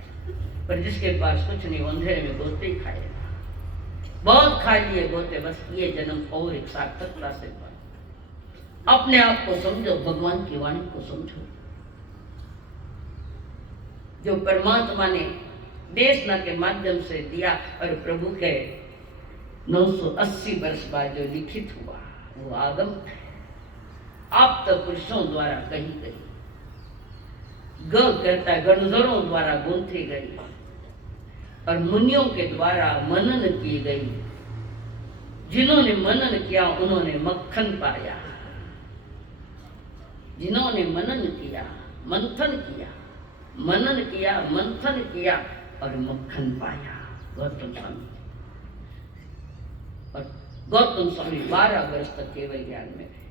पर जिसके पास कुछ नहीं, अंधेरे में गोते ही खाएगा। बहुत खा लिए गोते, बस ये जन्म और एक सार्थकता से बन। अपने आप को समझो, भगवान की वाणी को समझो। जो परमात्मा ने देशना के माध्यम से दिया और प्रभु के 980 वर्ष बाद जो लिखित हुआ वो आगम है। आप तो पुरुषों द्वारा कही गई, ग कहता है गणधरों द्वारा गूंथी गई और मुनियों के द्वारा मनन की गई। जिन्होंने मनन किया उन्होंने मक्खन पाया। जिन्होंने मनन किया, मंथन किया, मनन किया, मंथन किया और मक्खन पाया। गौतम स्वामी और गौतम स्वामी 12 वर्ष तक केवल ज्ञान में रहे,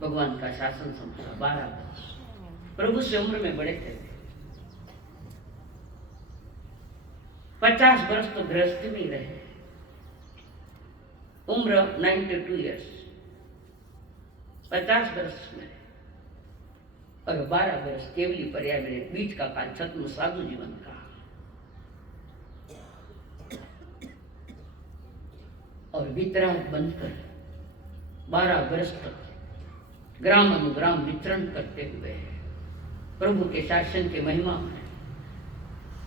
भगवान का शासन संभाला 12 वर्ष। प्रभु से उम्र में बड़े थे। 50 वर्ष तो गृहस्थ में रहे, उम्र 92 ईयर्स, 50 वर्ष में और 12 वर्ष केवली पर्याय में, बीच का काल छद्म साधु जीवन का। और वितराग बनकर 12 वर्ष तक ग्राम अनुग्राम वितरण करते हुए प्रभु के शासन के महिमा में,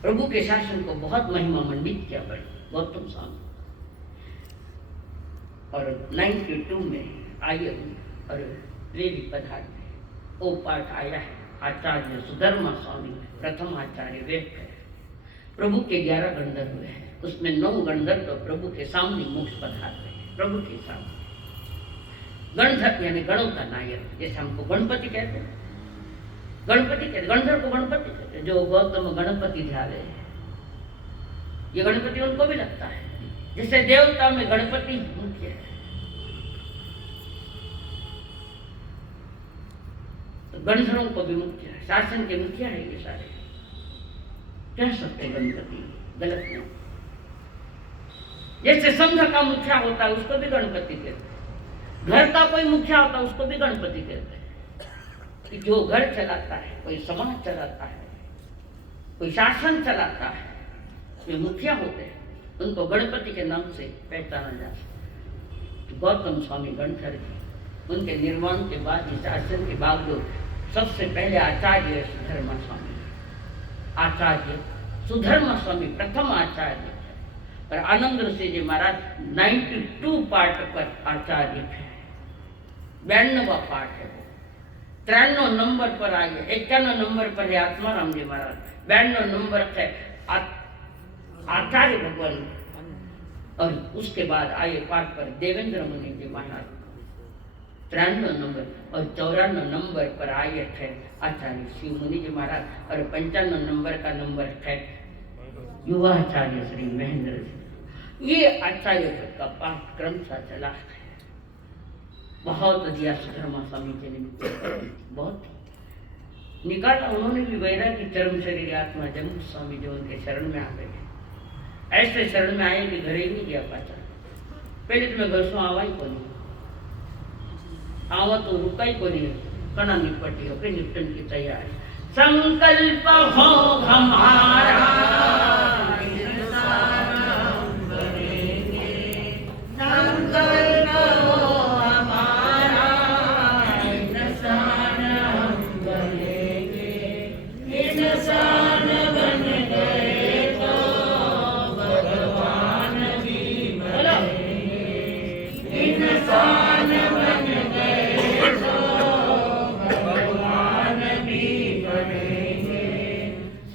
प्रभु के शासन को बहुत महिमा मंडित किया गौतम स्वामी। और 92 में आए और वे भी पधारे। वो पाठ आया है, आचार्य सुधर्मा स्वामी प्रथम आचार्य वे है। प्रभु के 11 गणधर हुए हैं, उसमें 9 गणधर तो प्रभु के सामने मोक्ष पधारते हैं। प्रभु के सामने गणधर यानी गणों का नायक, जैसे हमको गणपति कहते हैं, गणपति कहते, गणधर को गणपति कहते हैं। जो गौतम गणपति ध्यावे, ये गणपति उनको भी लगता है। जैसे देवता में गणपति मुख्य है, गणधरों को भी मुख्य है, शासन के मुखिया है ये सारे। कह सकते गणपति, गलत नहीं। जैसे संघ का मुखिया होता है उसको भी गणपति कहते हैं, घर का कोई मुखिया होता है उसको भी गणपति कहते हैं। कि जो घर चलाता है, कोई समाज चलाता है, कोई शासन चलाता है, जो मुखिया होते हैं उनको गणपति के नाम से पहचाना जा सकता है। गौतम स्वामी गणधर जी, उनके निर्माण के बाद इस शासन के बावजूद सबसे पहले आचार्य सुधर्मा स्वामी, आचार्य सुधर्मा स्वामी प्रथम आचार्य थे। और आनंद ऋषि जी महाराज 92 पाठ पर आचार्य थे। 92वां पाठ है वो। 93 नंबर पर आइए, 51 नंबर पर है आत्माराम जी महाराज, 92 नंबर है आचार्य भगवान। और उसके बाद आए पाठ पर देवेंद्र मुनि जी महाराज 93 नंबर, और 54 नंबर पर आए थे आचार्य शिव मुनि जी महाराज। और 55 नंबर का नंबर है युवा आचार्य श्री महेंद्र जी। ये आचार्य पद का पाठ क्रम सा चला है। बहुत दिया सुधर्मा स्वामी जी ने, बहुत निकाला उन्होंने भी। वैरागी चरम शरीर आत्मा जम्मू स्वामी जो उनके शरण में आ गए, ऐसे शरण में आए कि घर ही नहीं गया पाचा। पहले तो मैं घर से आवा ही को नहीं, आवा तो रुका ही को नहीं, कना निपटी हो, फिर निपटन की तैयारी। संकल्प हो हमारा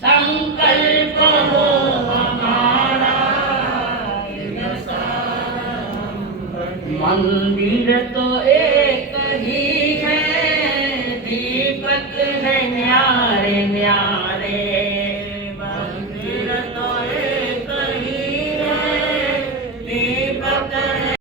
संकल्प हो मंदिर तो एक ही है, दीपक है न्यारे न्यारे।